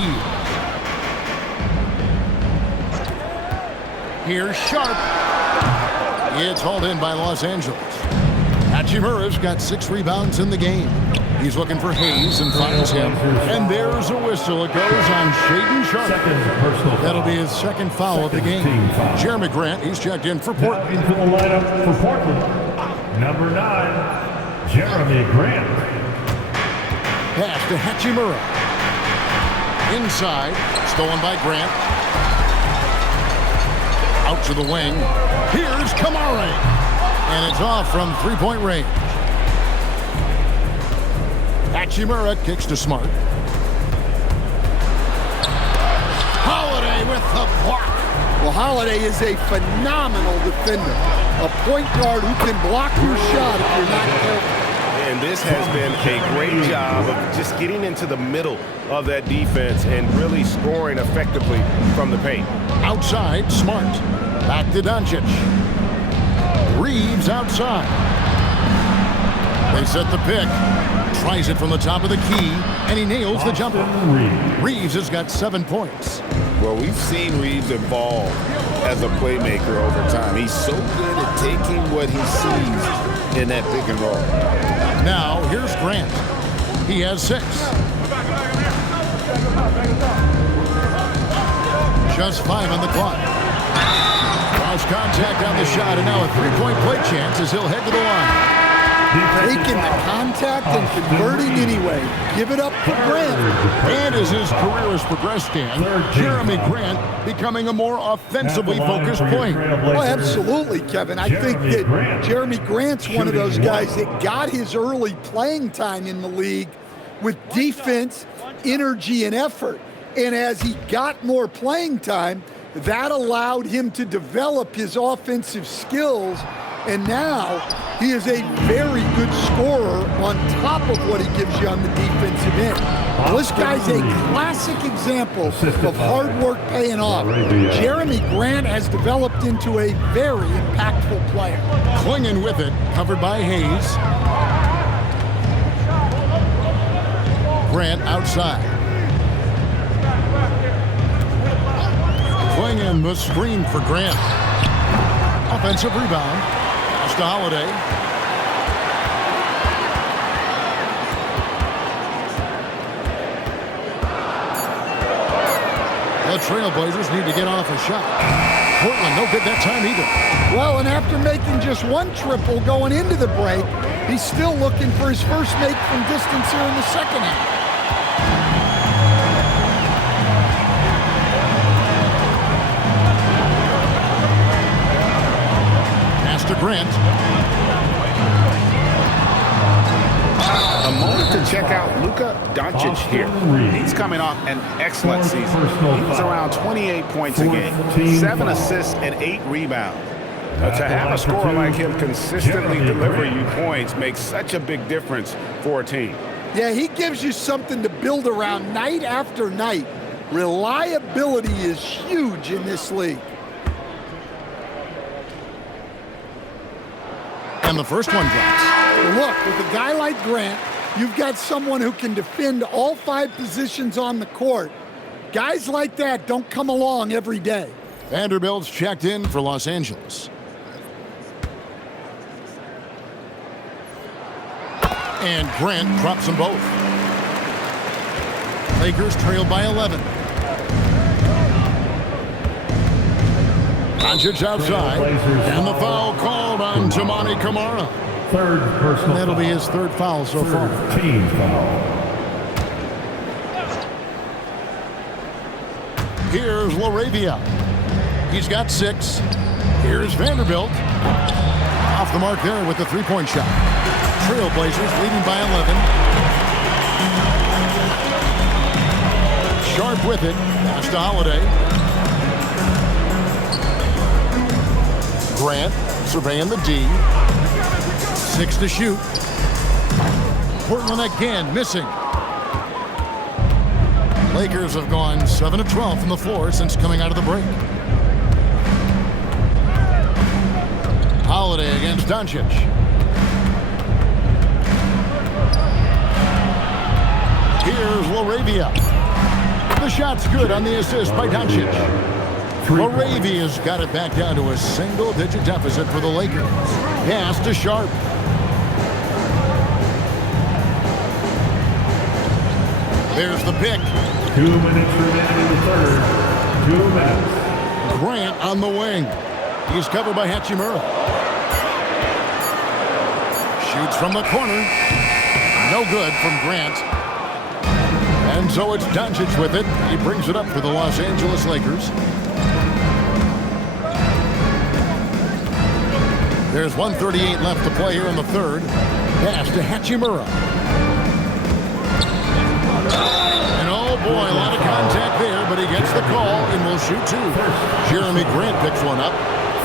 Here's Sharp. It's hauled in by Los Angeles. Hachimura's got 6 rebounds in the game. He's looking for Hayes and finds him. And there's a whistle. It goes on Shaedon Sharp. That'll be his 2nd foul of the game. Jeremy Grant, he's checked in for Portland. Into the lineup for Portland, number 9, Jeremy Grant. Pass to Hachimura. Inside, stolen by Grant. Out to the wing. Here's Kamara. And it's off from three-point range. Hachimura kicks to Smart. Holiday with the block. Well, Holiday is a phenomenal defender. A point guard who can block your shot if you're not careful. And this has been a great job of just getting into the middle of that defense and really scoring effectively from the paint. Outside, Smart. Back to Doncic. Reeves outside. They set the pick. Tries it from the top of the key, and he nails the jumper. Reeves has got 7 points. Well, we've seen Reeves evolve as a playmaker over time. He's so good at taking what he sees in that pick and roll. Now, here's Grant. He has 6. Just 5 on the clock. Lost contact on the shot, and now a 3-point play chance as he'll head to the line. Taking the contact and converting anyway. Give it up for Grant. And as his career has progressed, Dan, Jeremy Grant becoming a more offensively focused player. Oh, absolutely, Kevin. I think that Jeremy Grant's one of those guys that got his early playing time in the league with defense, energy, and effort. And as he got more playing time, that allowed him to develop his offensive skills. And now he is a very good scorer on top of what he gives you on the defensive end. Well, this guy's a classic example of hard work paying off. Jeremy Grant has developed into a very impactful player. Klingon with it, covered by Hayes. Grant outside. wing and the screen for Grant. Offensive rebound. Pass to Holiday. The Trailblazers need to get off a shot. Portland, no good that time either. Well, and after making just one triple going into the break, he's still looking for his first make from distance here in the second half. Pass to Grant. A moment to check out Luka Doncic here. He's coming off an excellent season. He was around 28 points a game, 7 assists and 8 rebounds. To have a scorer like him consistently deliver you points makes such a big difference for a team. Yeah, he gives you something to build around night after night. Reliability is huge in this league. And the first one drops. Look, with a guy like Grant, you've got someone who can defend all 5 positions on the court. Guys like that don't come along every day. Vanderbilt's checked in for Los Angeles. And Grant drops them both. Lakers trail by 11. Doncic outside. And the foul called on Toumani Camara. Third personal That'll be foul. his third foul so far. Team foul. Here's LaRavia. He's got 6. Here's Vanderbilt. Off the mark there with the three-point shot. Trailblazers leading by 11. Sharp with it. Pass to Holiday. Grant surveying the D. 6 to shoot. Portland again missing. Lakers have gone 7 of 12 from the floor since coming out of the break. Holiday against Doncic. Here's LaRavia. The shot's good on the assist by Doncic. LaRavia's got it back down to a single-digit deficit for the Lakers. Pass to Sharp. There's the pick. 2 minutes remaining in the third. 2 minutes. Grant on the wing. He's covered by Hachimura. Shoots from the corner. No good from Grant. And so it's Doncic with it. He brings it up for the Los Angeles Lakers. There's 1:38 left to play here in the third. Pass to Hachimura. And oh boy, a lot of contact there, but he gets the call and will shoot 2. Jeremy Grant picks one up.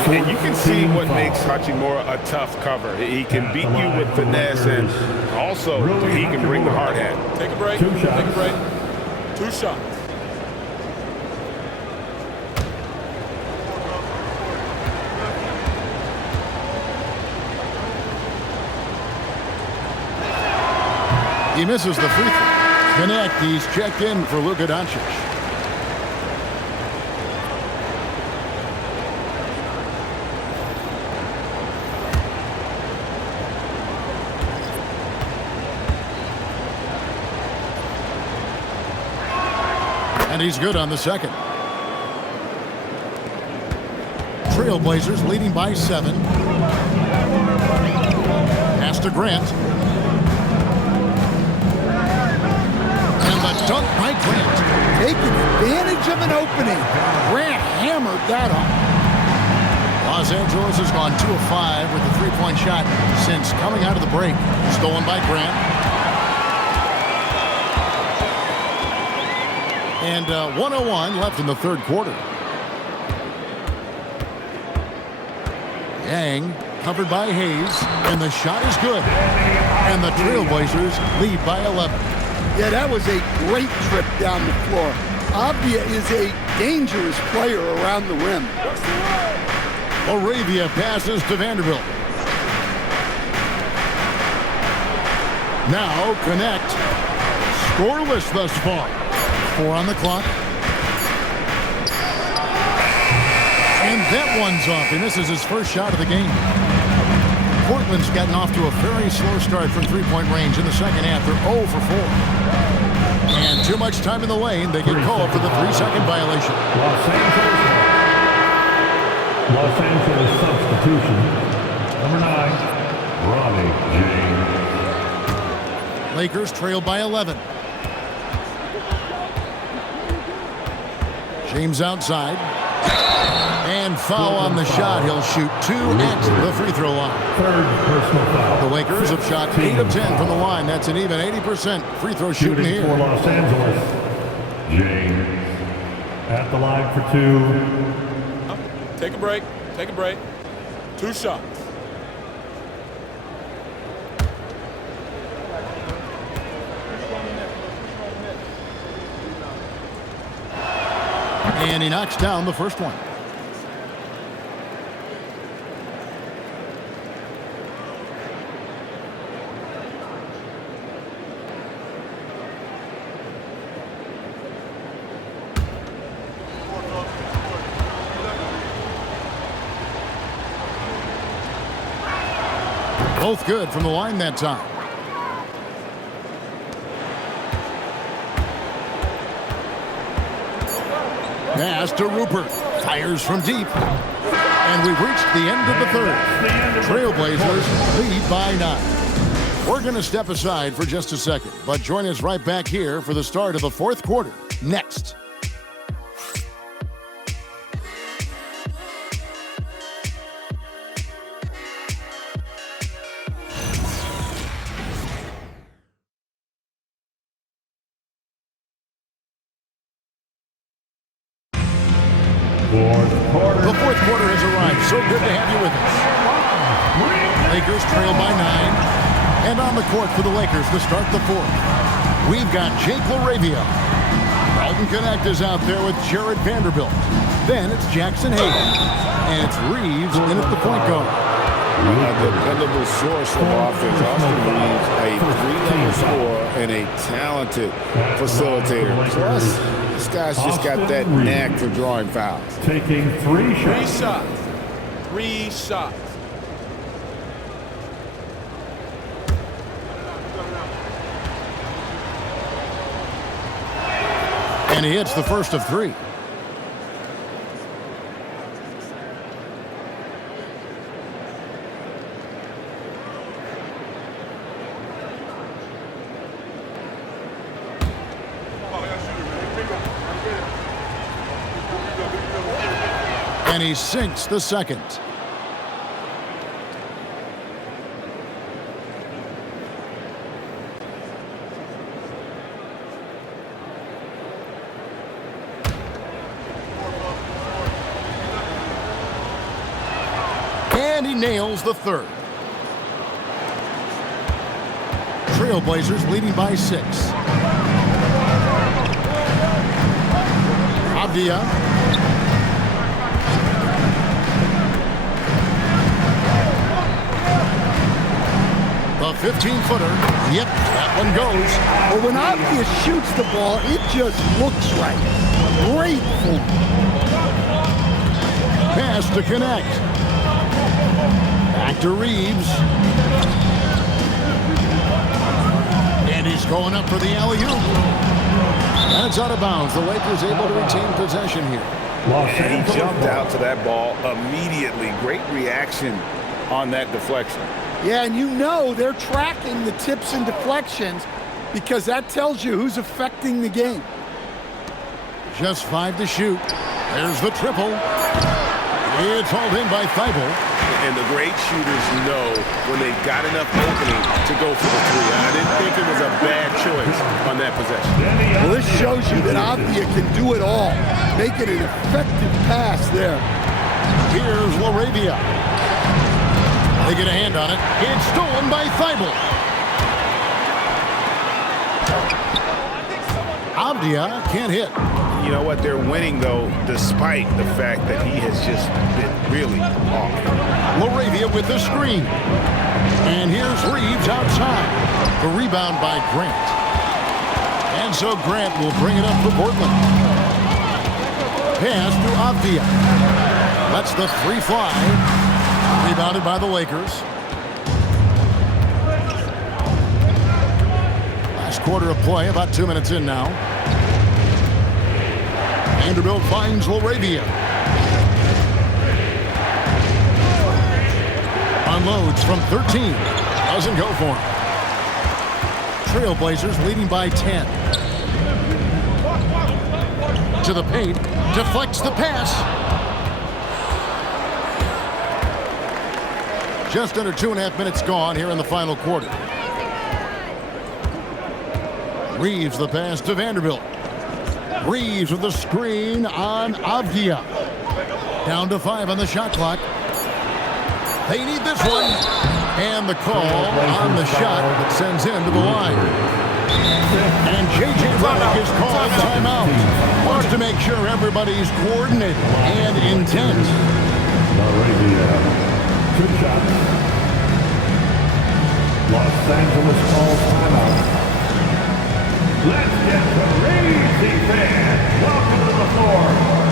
And you can see what makes Hachimura a tough cover. He can beat you with finesse, and also he can bring the hard hat. Take a break. 2 shots. Take a break. 2 shots. He misses the free throw. Connect, he's checked in for Luka Doncic. And he's good on the second. Trailblazers leading by 7. Pass to Grant. Dunk by Grant. Taking advantage of an opening. Grant hammered that up. Los Angeles has gone 2 of 5 with the three-point shot since coming out of the break. Stolen by Grant. And 1:01 left in the third quarter. Yang covered by Hayes. And the shot is good. And the Trailblazers lead by 11. Yeah, that was a great trip down the floor. Avdija is a dangerous player around the rim. LaRavia passes to Vanderbilt. Now connect. Scoreless thus far. 4 on the clock. And that one's off. He misses his first shot of the game. Portland's gotten off to a very slow start from three-point range in the second half. They're 0 for 4. And too much time in the lane. They get called for the 3-second violation. Los Angeles substitution. Number 9, Ronnie James. Lakers trail by 11. James outside. And foul on the shot. He'll shoot 2 at the free throw line. Third personal foul. The Lakers have shot 8 of 10 from the line. That's an even 80% free throw shooting here. For Los Angeles, James at the line for 2. Take a break. Take a break. 2 shots. And he knocks down the first one. Both good from the line that time. Pass to Rupert. Fires from deep. And we've reached the end of the third. Trailblazers lead by 9. We're going to step aside for just a second, but join us right back here for the start of the fourth quarter. Next. The fourth quarter has arrived. So good to have you with us. Lakers trail by 9. And on the court for the Lakers to start the fourth, we've got Jake LaRavia. Dalton Knecht is out there with Jared Vanderbilt. Then it's Jackson Hayes. And it's Reeves in at the point guard. A dependable source of offense. Austin Reeves, a 3-level scorer and a talented facilitator. Plus, this guy's just got that knack for drawing fouls. Taking 3 shots. 3 shots. 3 shots. And he hits the first of 3. And he sinks the second. And he nails the third. Trailblazers leading by 6. Avdia. The 15-footer. Yep, that one goes. Well, when Avdia shoots the ball, it just looks right. Great form. Pass to Knecht. Back to Reeves. And he's going up for the alley-oop. And it's out of bounds. The Lakers able to retain possession here. And he jumped out to that ball immediately. Great reaction on that deflection. Yeah, and you know they're tracking the tips and deflections because that tells you who's affecting the game. Just 5 to shoot. There's the triple. It's hauled in by Thibault. And the great shooters know when they've got enough opening to go for the 3. I didn't think it was a bad choice on that possession. Well, this shows you that Avdia can do it all. Make it an effective pass there. Here's LaRavia. They get a hand on it. It's stolen by Thibault. Avdia can't hit. You know what? They're winning, though, despite the fact that he has just been really off. LaRavia with the screen. And here's Reeves outside. The rebound by Grant. And so Grant will bring it up for Portland. Pass to Avdia. Lets the three fly. Rebounded by the Lakers. Last quarter of play, about 2 minutes in now. Vanderbilt finds LaRavia. Unloads from 13. Doesn't go for him. Trailblazers leading by 10. To the paint. Deflects the pass. Just under 2.5 minutes gone here in the final quarter. Reeves the pass to Vanderbilt. Reeves with the screen on Avdia. Down to 5 on the shot clock. They need this one. And the call on the shot that sends him to the line. And J.J. Redick is called timeout. Wants to make sure everybody's coordinated and intent. Good shot. Los Angeles calls timeout. Let's get the crazy fans. Welcome to the floor,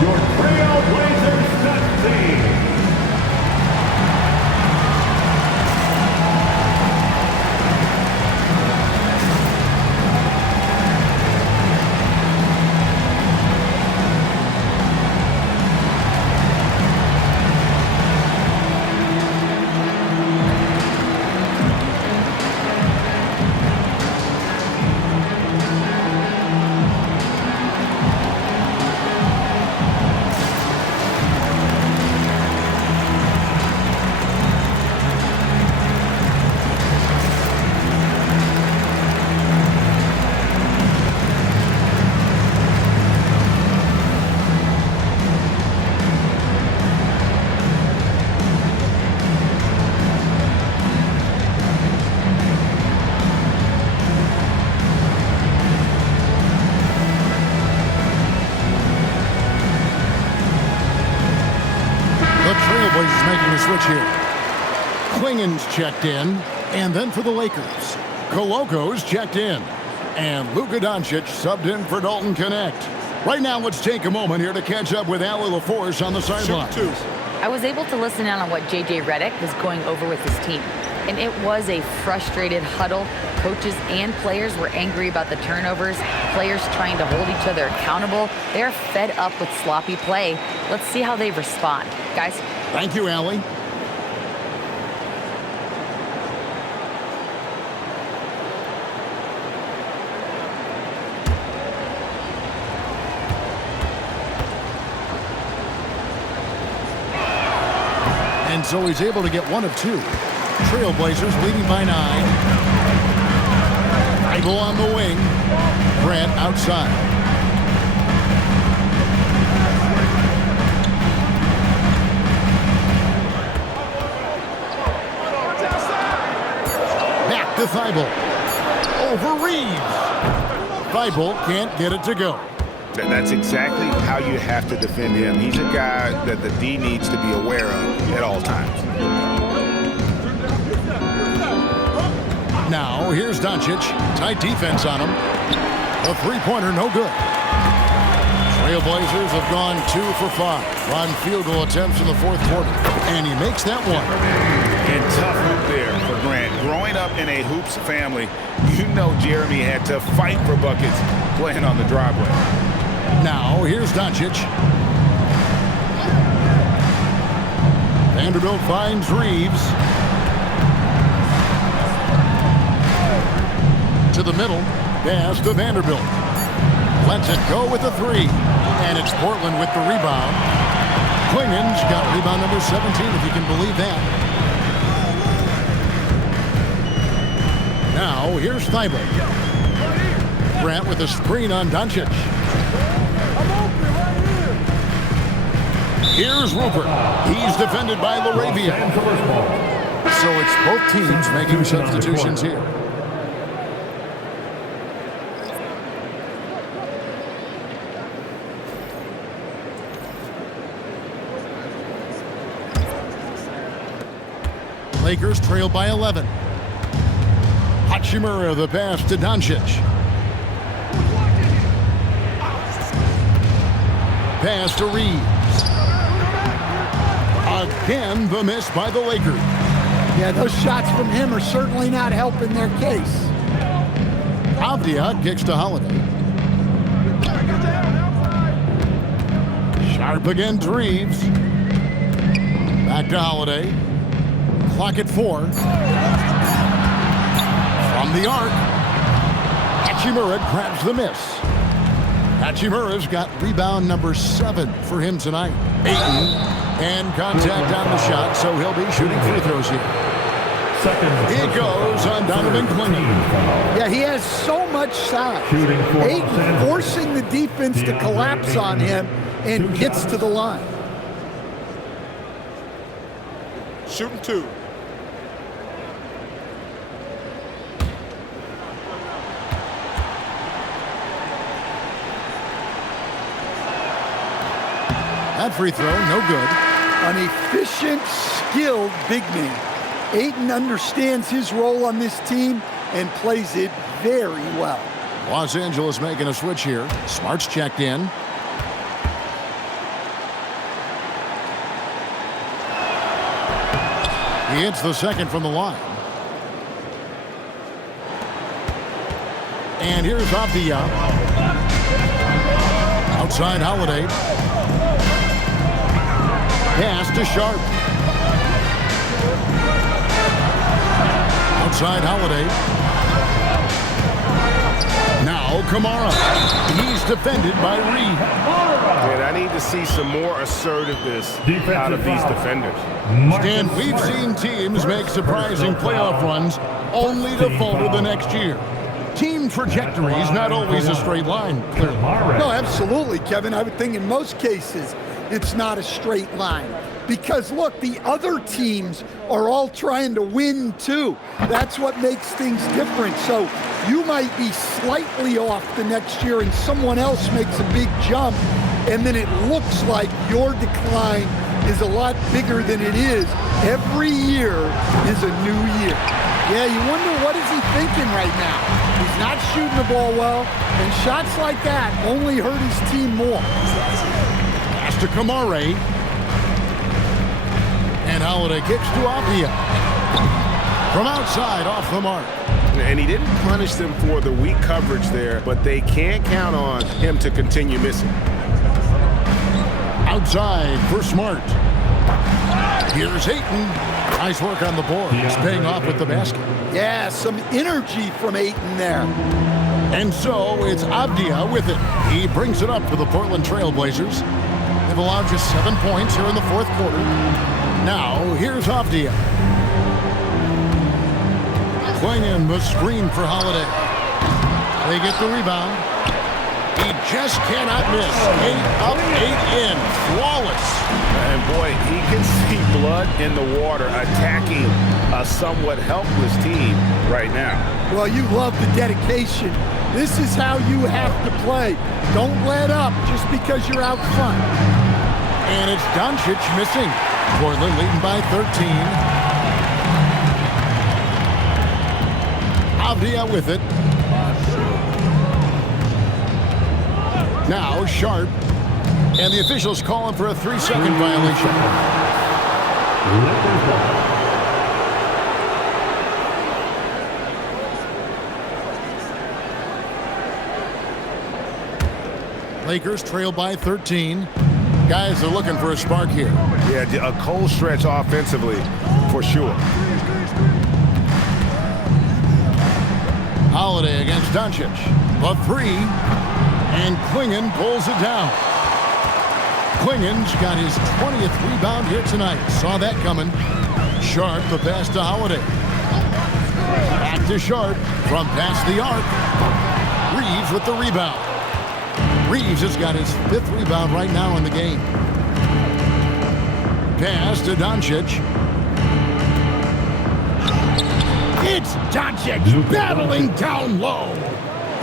your Trailblazers set team. Trailblazers making a switch here. Klingen's checked in. And then for the Lakers, Koloko's checked in. And Luka Doncic subbed in for Dalton Knecht. Right now, let's take a moment here to catch up with Allie LaForce on the sideline. I was able to listen in on what J.J. Redick was going over with his team. And it was a frustrated huddle. Coaches and players were angry about the turnovers. Players trying to hold each other accountable. They're fed up with sloppy play. Let's see how they respond. Guys. Thank you, Allie. And so he's able to get one of two. Trailblazers leading by 9. Thybulle on the wing. Grant outside. Back to Thybulle. Over Reeves. Thybulle can't get it to go. That's exactly how you have to defend him. He's a guy that the D needs to be aware of at all times. Now, here's Doncic. Tight defense on him. A three-pointer, no good. Trailblazers have gone 2 for 5 on field goal attempts in the fourth quarter. And he makes that one. And tough hoop there for Grant. Growing up in a hoops family, you know Jeremy had to fight for buckets playing on the driveway. Now, here's Doncic. Vanderbilt finds Reeves. To the middle. Pass to Vanderbilt. Lets it go with the 3. And it's Portland with the rebound. Klingen's got rebound number 17, if you can believe that. Now, here's Thybulle. Grant with the screen on Doncic. Here's Rupert. He's defended by LaRavia. So it's both teams making substitutions here. Lakers trail by 11. Hachimura the pass to Doncic. Pass to Reeves. Again, the miss by the Lakers. Yeah, those shots from him are certainly not helping their case. Avdia kicks to Holiday. Sharp against Reeves. Back to Holiday. Clock at 4. From the arc. Hachimura grabs the miss. Hachimura's got rebound number 7 for him tonight. Ayton. And contact on the shot, so he'll be shooting free throws here. It goes on Donovan Clingan. Yeah, he has so much size. Ayton forcing the defense to collapse on him and gets to the line. Shooting 2. That free throw, no good. An efficient, skilled big man. Ayton understands his role on this team and plays it very well. Los Angeles making a switch here. Smart's checked in. He hits the second from the line. And here's Avdia. Outside Holiday. Pass to Sharp. Outside Holiday. Now Kamara. He's defended by Reed. And I need to see some more assertiveness out of these defenders. Stan, we've seen teams make surprising playoff runs only to falter the next year. Team trajectory is not always a straight line, clearly. No, absolutely, Kevin. I would think in most cases it's not a straight line. Because, look, the other teams are all trying to win, too. That's what makes things different. So you might be slightly off the next year and someone else makes a big jump, and then it looks like your decline is a lot bigger than it is. Every year is a new year. Yeah, you wonder what is he thinking right now. He's not shooting the ball well, and shots like that only hurt his team more. Pass to Kamara. And Holiday kicks to Avdia. From outside, off the mark. And he didn't punish them for the weak coverage there, but they can't count on him to continue missing. Outside for Smart. Here's Ayton. Nice work on the board. He's paying off with the basket. Yeah, some energy from Ayton there. And so it's Avdia with it. He brings it up for the Portland Trail Blazers. They've allowed just 7 points here in the fourth quarter. Now, here's Avdia. Clingan the screen for Holiday. They get the rebound. He just cannot miss. 8 up, 8 in. Flawless. And boy, he can see blood in the water attacking a somewhat helpless team right now. Well, you love the dedication. This is how you have to play. Don't let up just because you're out front. And it's Doncic missing. Portland leading by 13. Avdia with it. Now Sharp. And the officials calling for a 3-second violation. Lakers trail by 13. Guys are looking for a spark here. Yeah, a cold stretch offensively, for sure. Holiday against Doncic. The 3. And Clingan pulls it down. Clingan's got his 20th rebound here tonight. Saw that coming. Sharp, the pass to Holiday. Back to Sharp from past the arc. Reeves with the rebound. Reeves has got his 5th rebound right now in the game. Pass to Doncic. It's Doncic battling down low.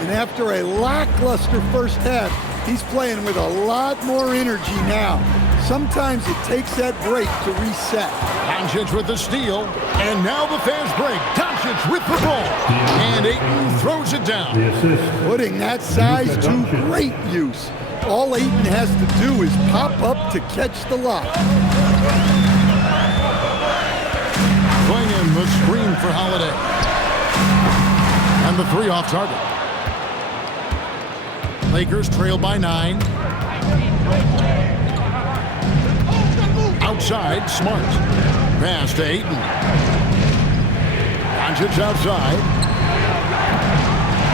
And after a lackluster first half, he's playing with a lot more energy now. Sometimes it takes that break to reset. Doncic with the steal, and now the fast break. Doncic with the ball, and Ayton throws it down. Putting that size to great use. All Ayton has to do is pop up to catch the lob. for Holiday. And the three off target. Lakers trail by 9. Outside, Smart. Pass to Ayton. Doncic outside.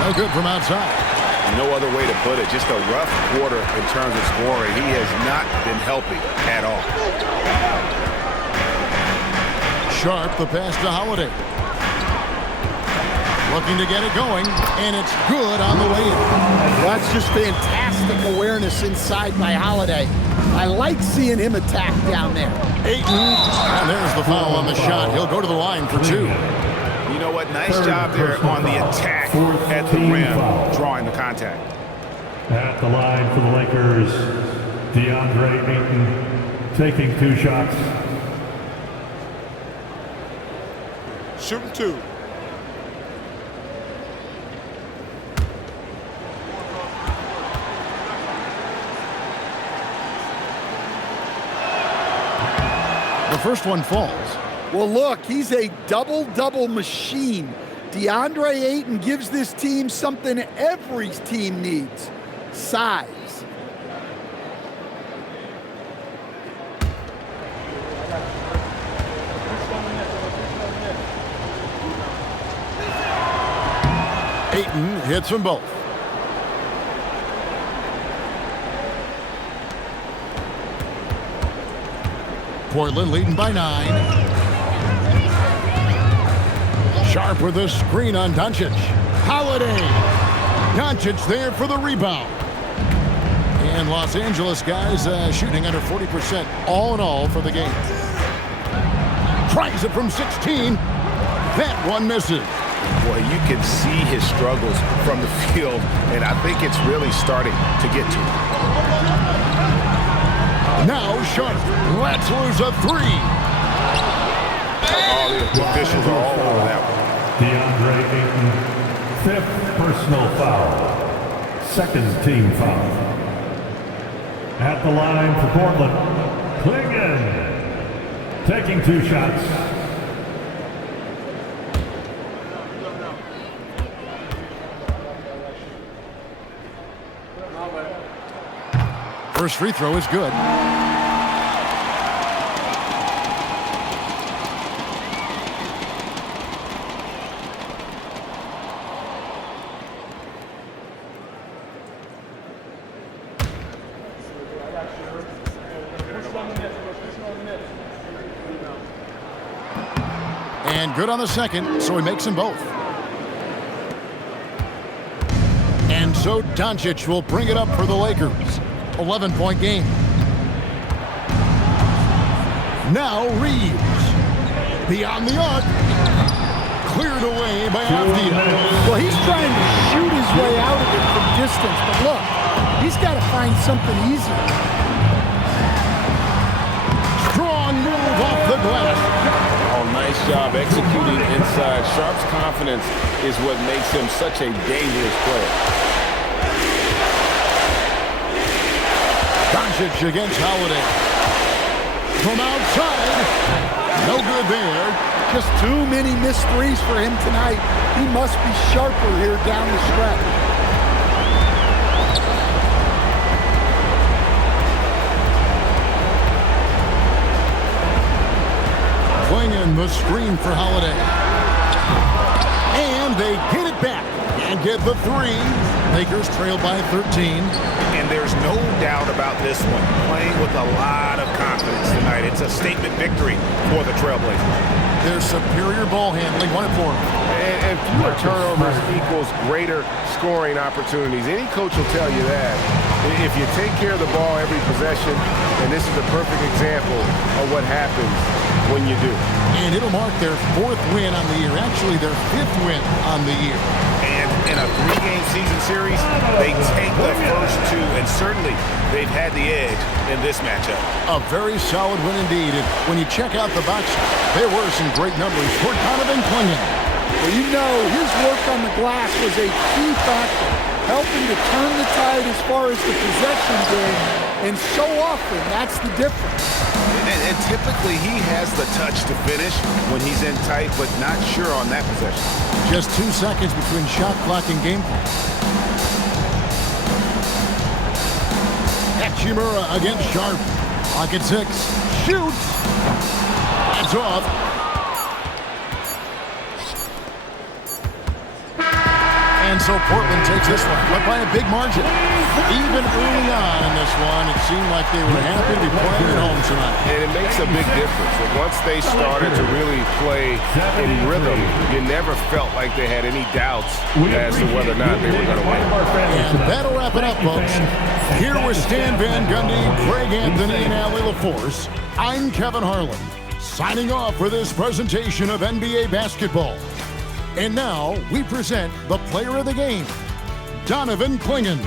No good from outside. No other way to put it. Just a rough quarter in terms of scoring. He has not been healthy at all. Sharp, the pass to Holiday. Looking to get it going, and it's good on the way in. That's just fantastic awareness inside by Holiday. I like seeing him attack down there. Ayton, and there's the foul on the shot. He'll go to the line for 2. You know what? Nice job there on the attack at the rim, drawing the contact. At the line for the Lakers, DeAndre Ayton taking 2 shots. Shooting 2. The first one falls. Well, look, he's a double-double machine. DeAndre Ayton gives this team something every team needs: size. Ayton hits them both. Portland leading by 9. Sharp with a screen on Doncic. Holiday. Doncic there for the rebound. And Los Angeles guys shooting under 40% all in all for the game. Tries it from 16. That one misses. Boy, you can see his struggles from the field, and I think it's really starting to get to him. Now Sharp lets loose a 3. All the officials are all over that one. DeAndre Ayton, 5th personal foul, 2nd team foul. At the line for Portland, Clingan taking 2 shots. First free throw is good. And good on the second, so he makes them both. And so Doncic will bring it up for the Lakers. 11-point game. Now Reeves. Beyond the arc. Cleared away by Avdija. Well, he's trying to shoot his way out of it from distance, but look, he's got to find something easy. Strong move off the glass. Oh, nice job executing inside. Sharp's confidence is what makes him such a dangerous player. Doncic against Holiday. From outside. No good there. Just too many missed threes for him tonight. He must be sharper here down the stretch. Clingan the screen for Holiday. And they get it back and get the 3. Lakers trail by 13. And there's no doubt about this one. Playing with a lot of confidence tonight. It's a statement victory for the Trailblazers. Their superior ball handling won it for them. And fewer turnovers equals greater scoring opportunities. Any coach will tell you that. If you take care of the ball every possession, and this is a perfect example of what happens when you do. And it'll mark their 4th win on the year. Actually, their 5th win on the year. And in a 3-game season series, they take the first 2, and certainly they've had the edge in this matchup. A very solid win indeed. And when you check out the box, there were some great numbers for Donovan Clingan. Well, you know, his work on the glass was a key factor, helping to turn the tide as far as the possession game And so often, that's the difference. And typically, he has the touch to finish when he's in tight, but not sure on that possession. Just 2 seconds between shot clock and game clock. Hachimura against Sharp. Clock at 6. Shoots. That's off. And so Portland takes this one, but by a big margin. Even early on in this one, it seemed like they were happy to be playing at home tonight. And it makes a big difference. And once they started to really play in rhythm, you never felt like they had any doubts as to whether or not they were going to win. And that'll wrap it up, folks. Here with Stan Van Gundy, Greg Anthony, and Allie LaForce, I'm Kevin Harlan, signing off for this presentation of NBA basketball. And now we present the player of the game, Donovan Clingan.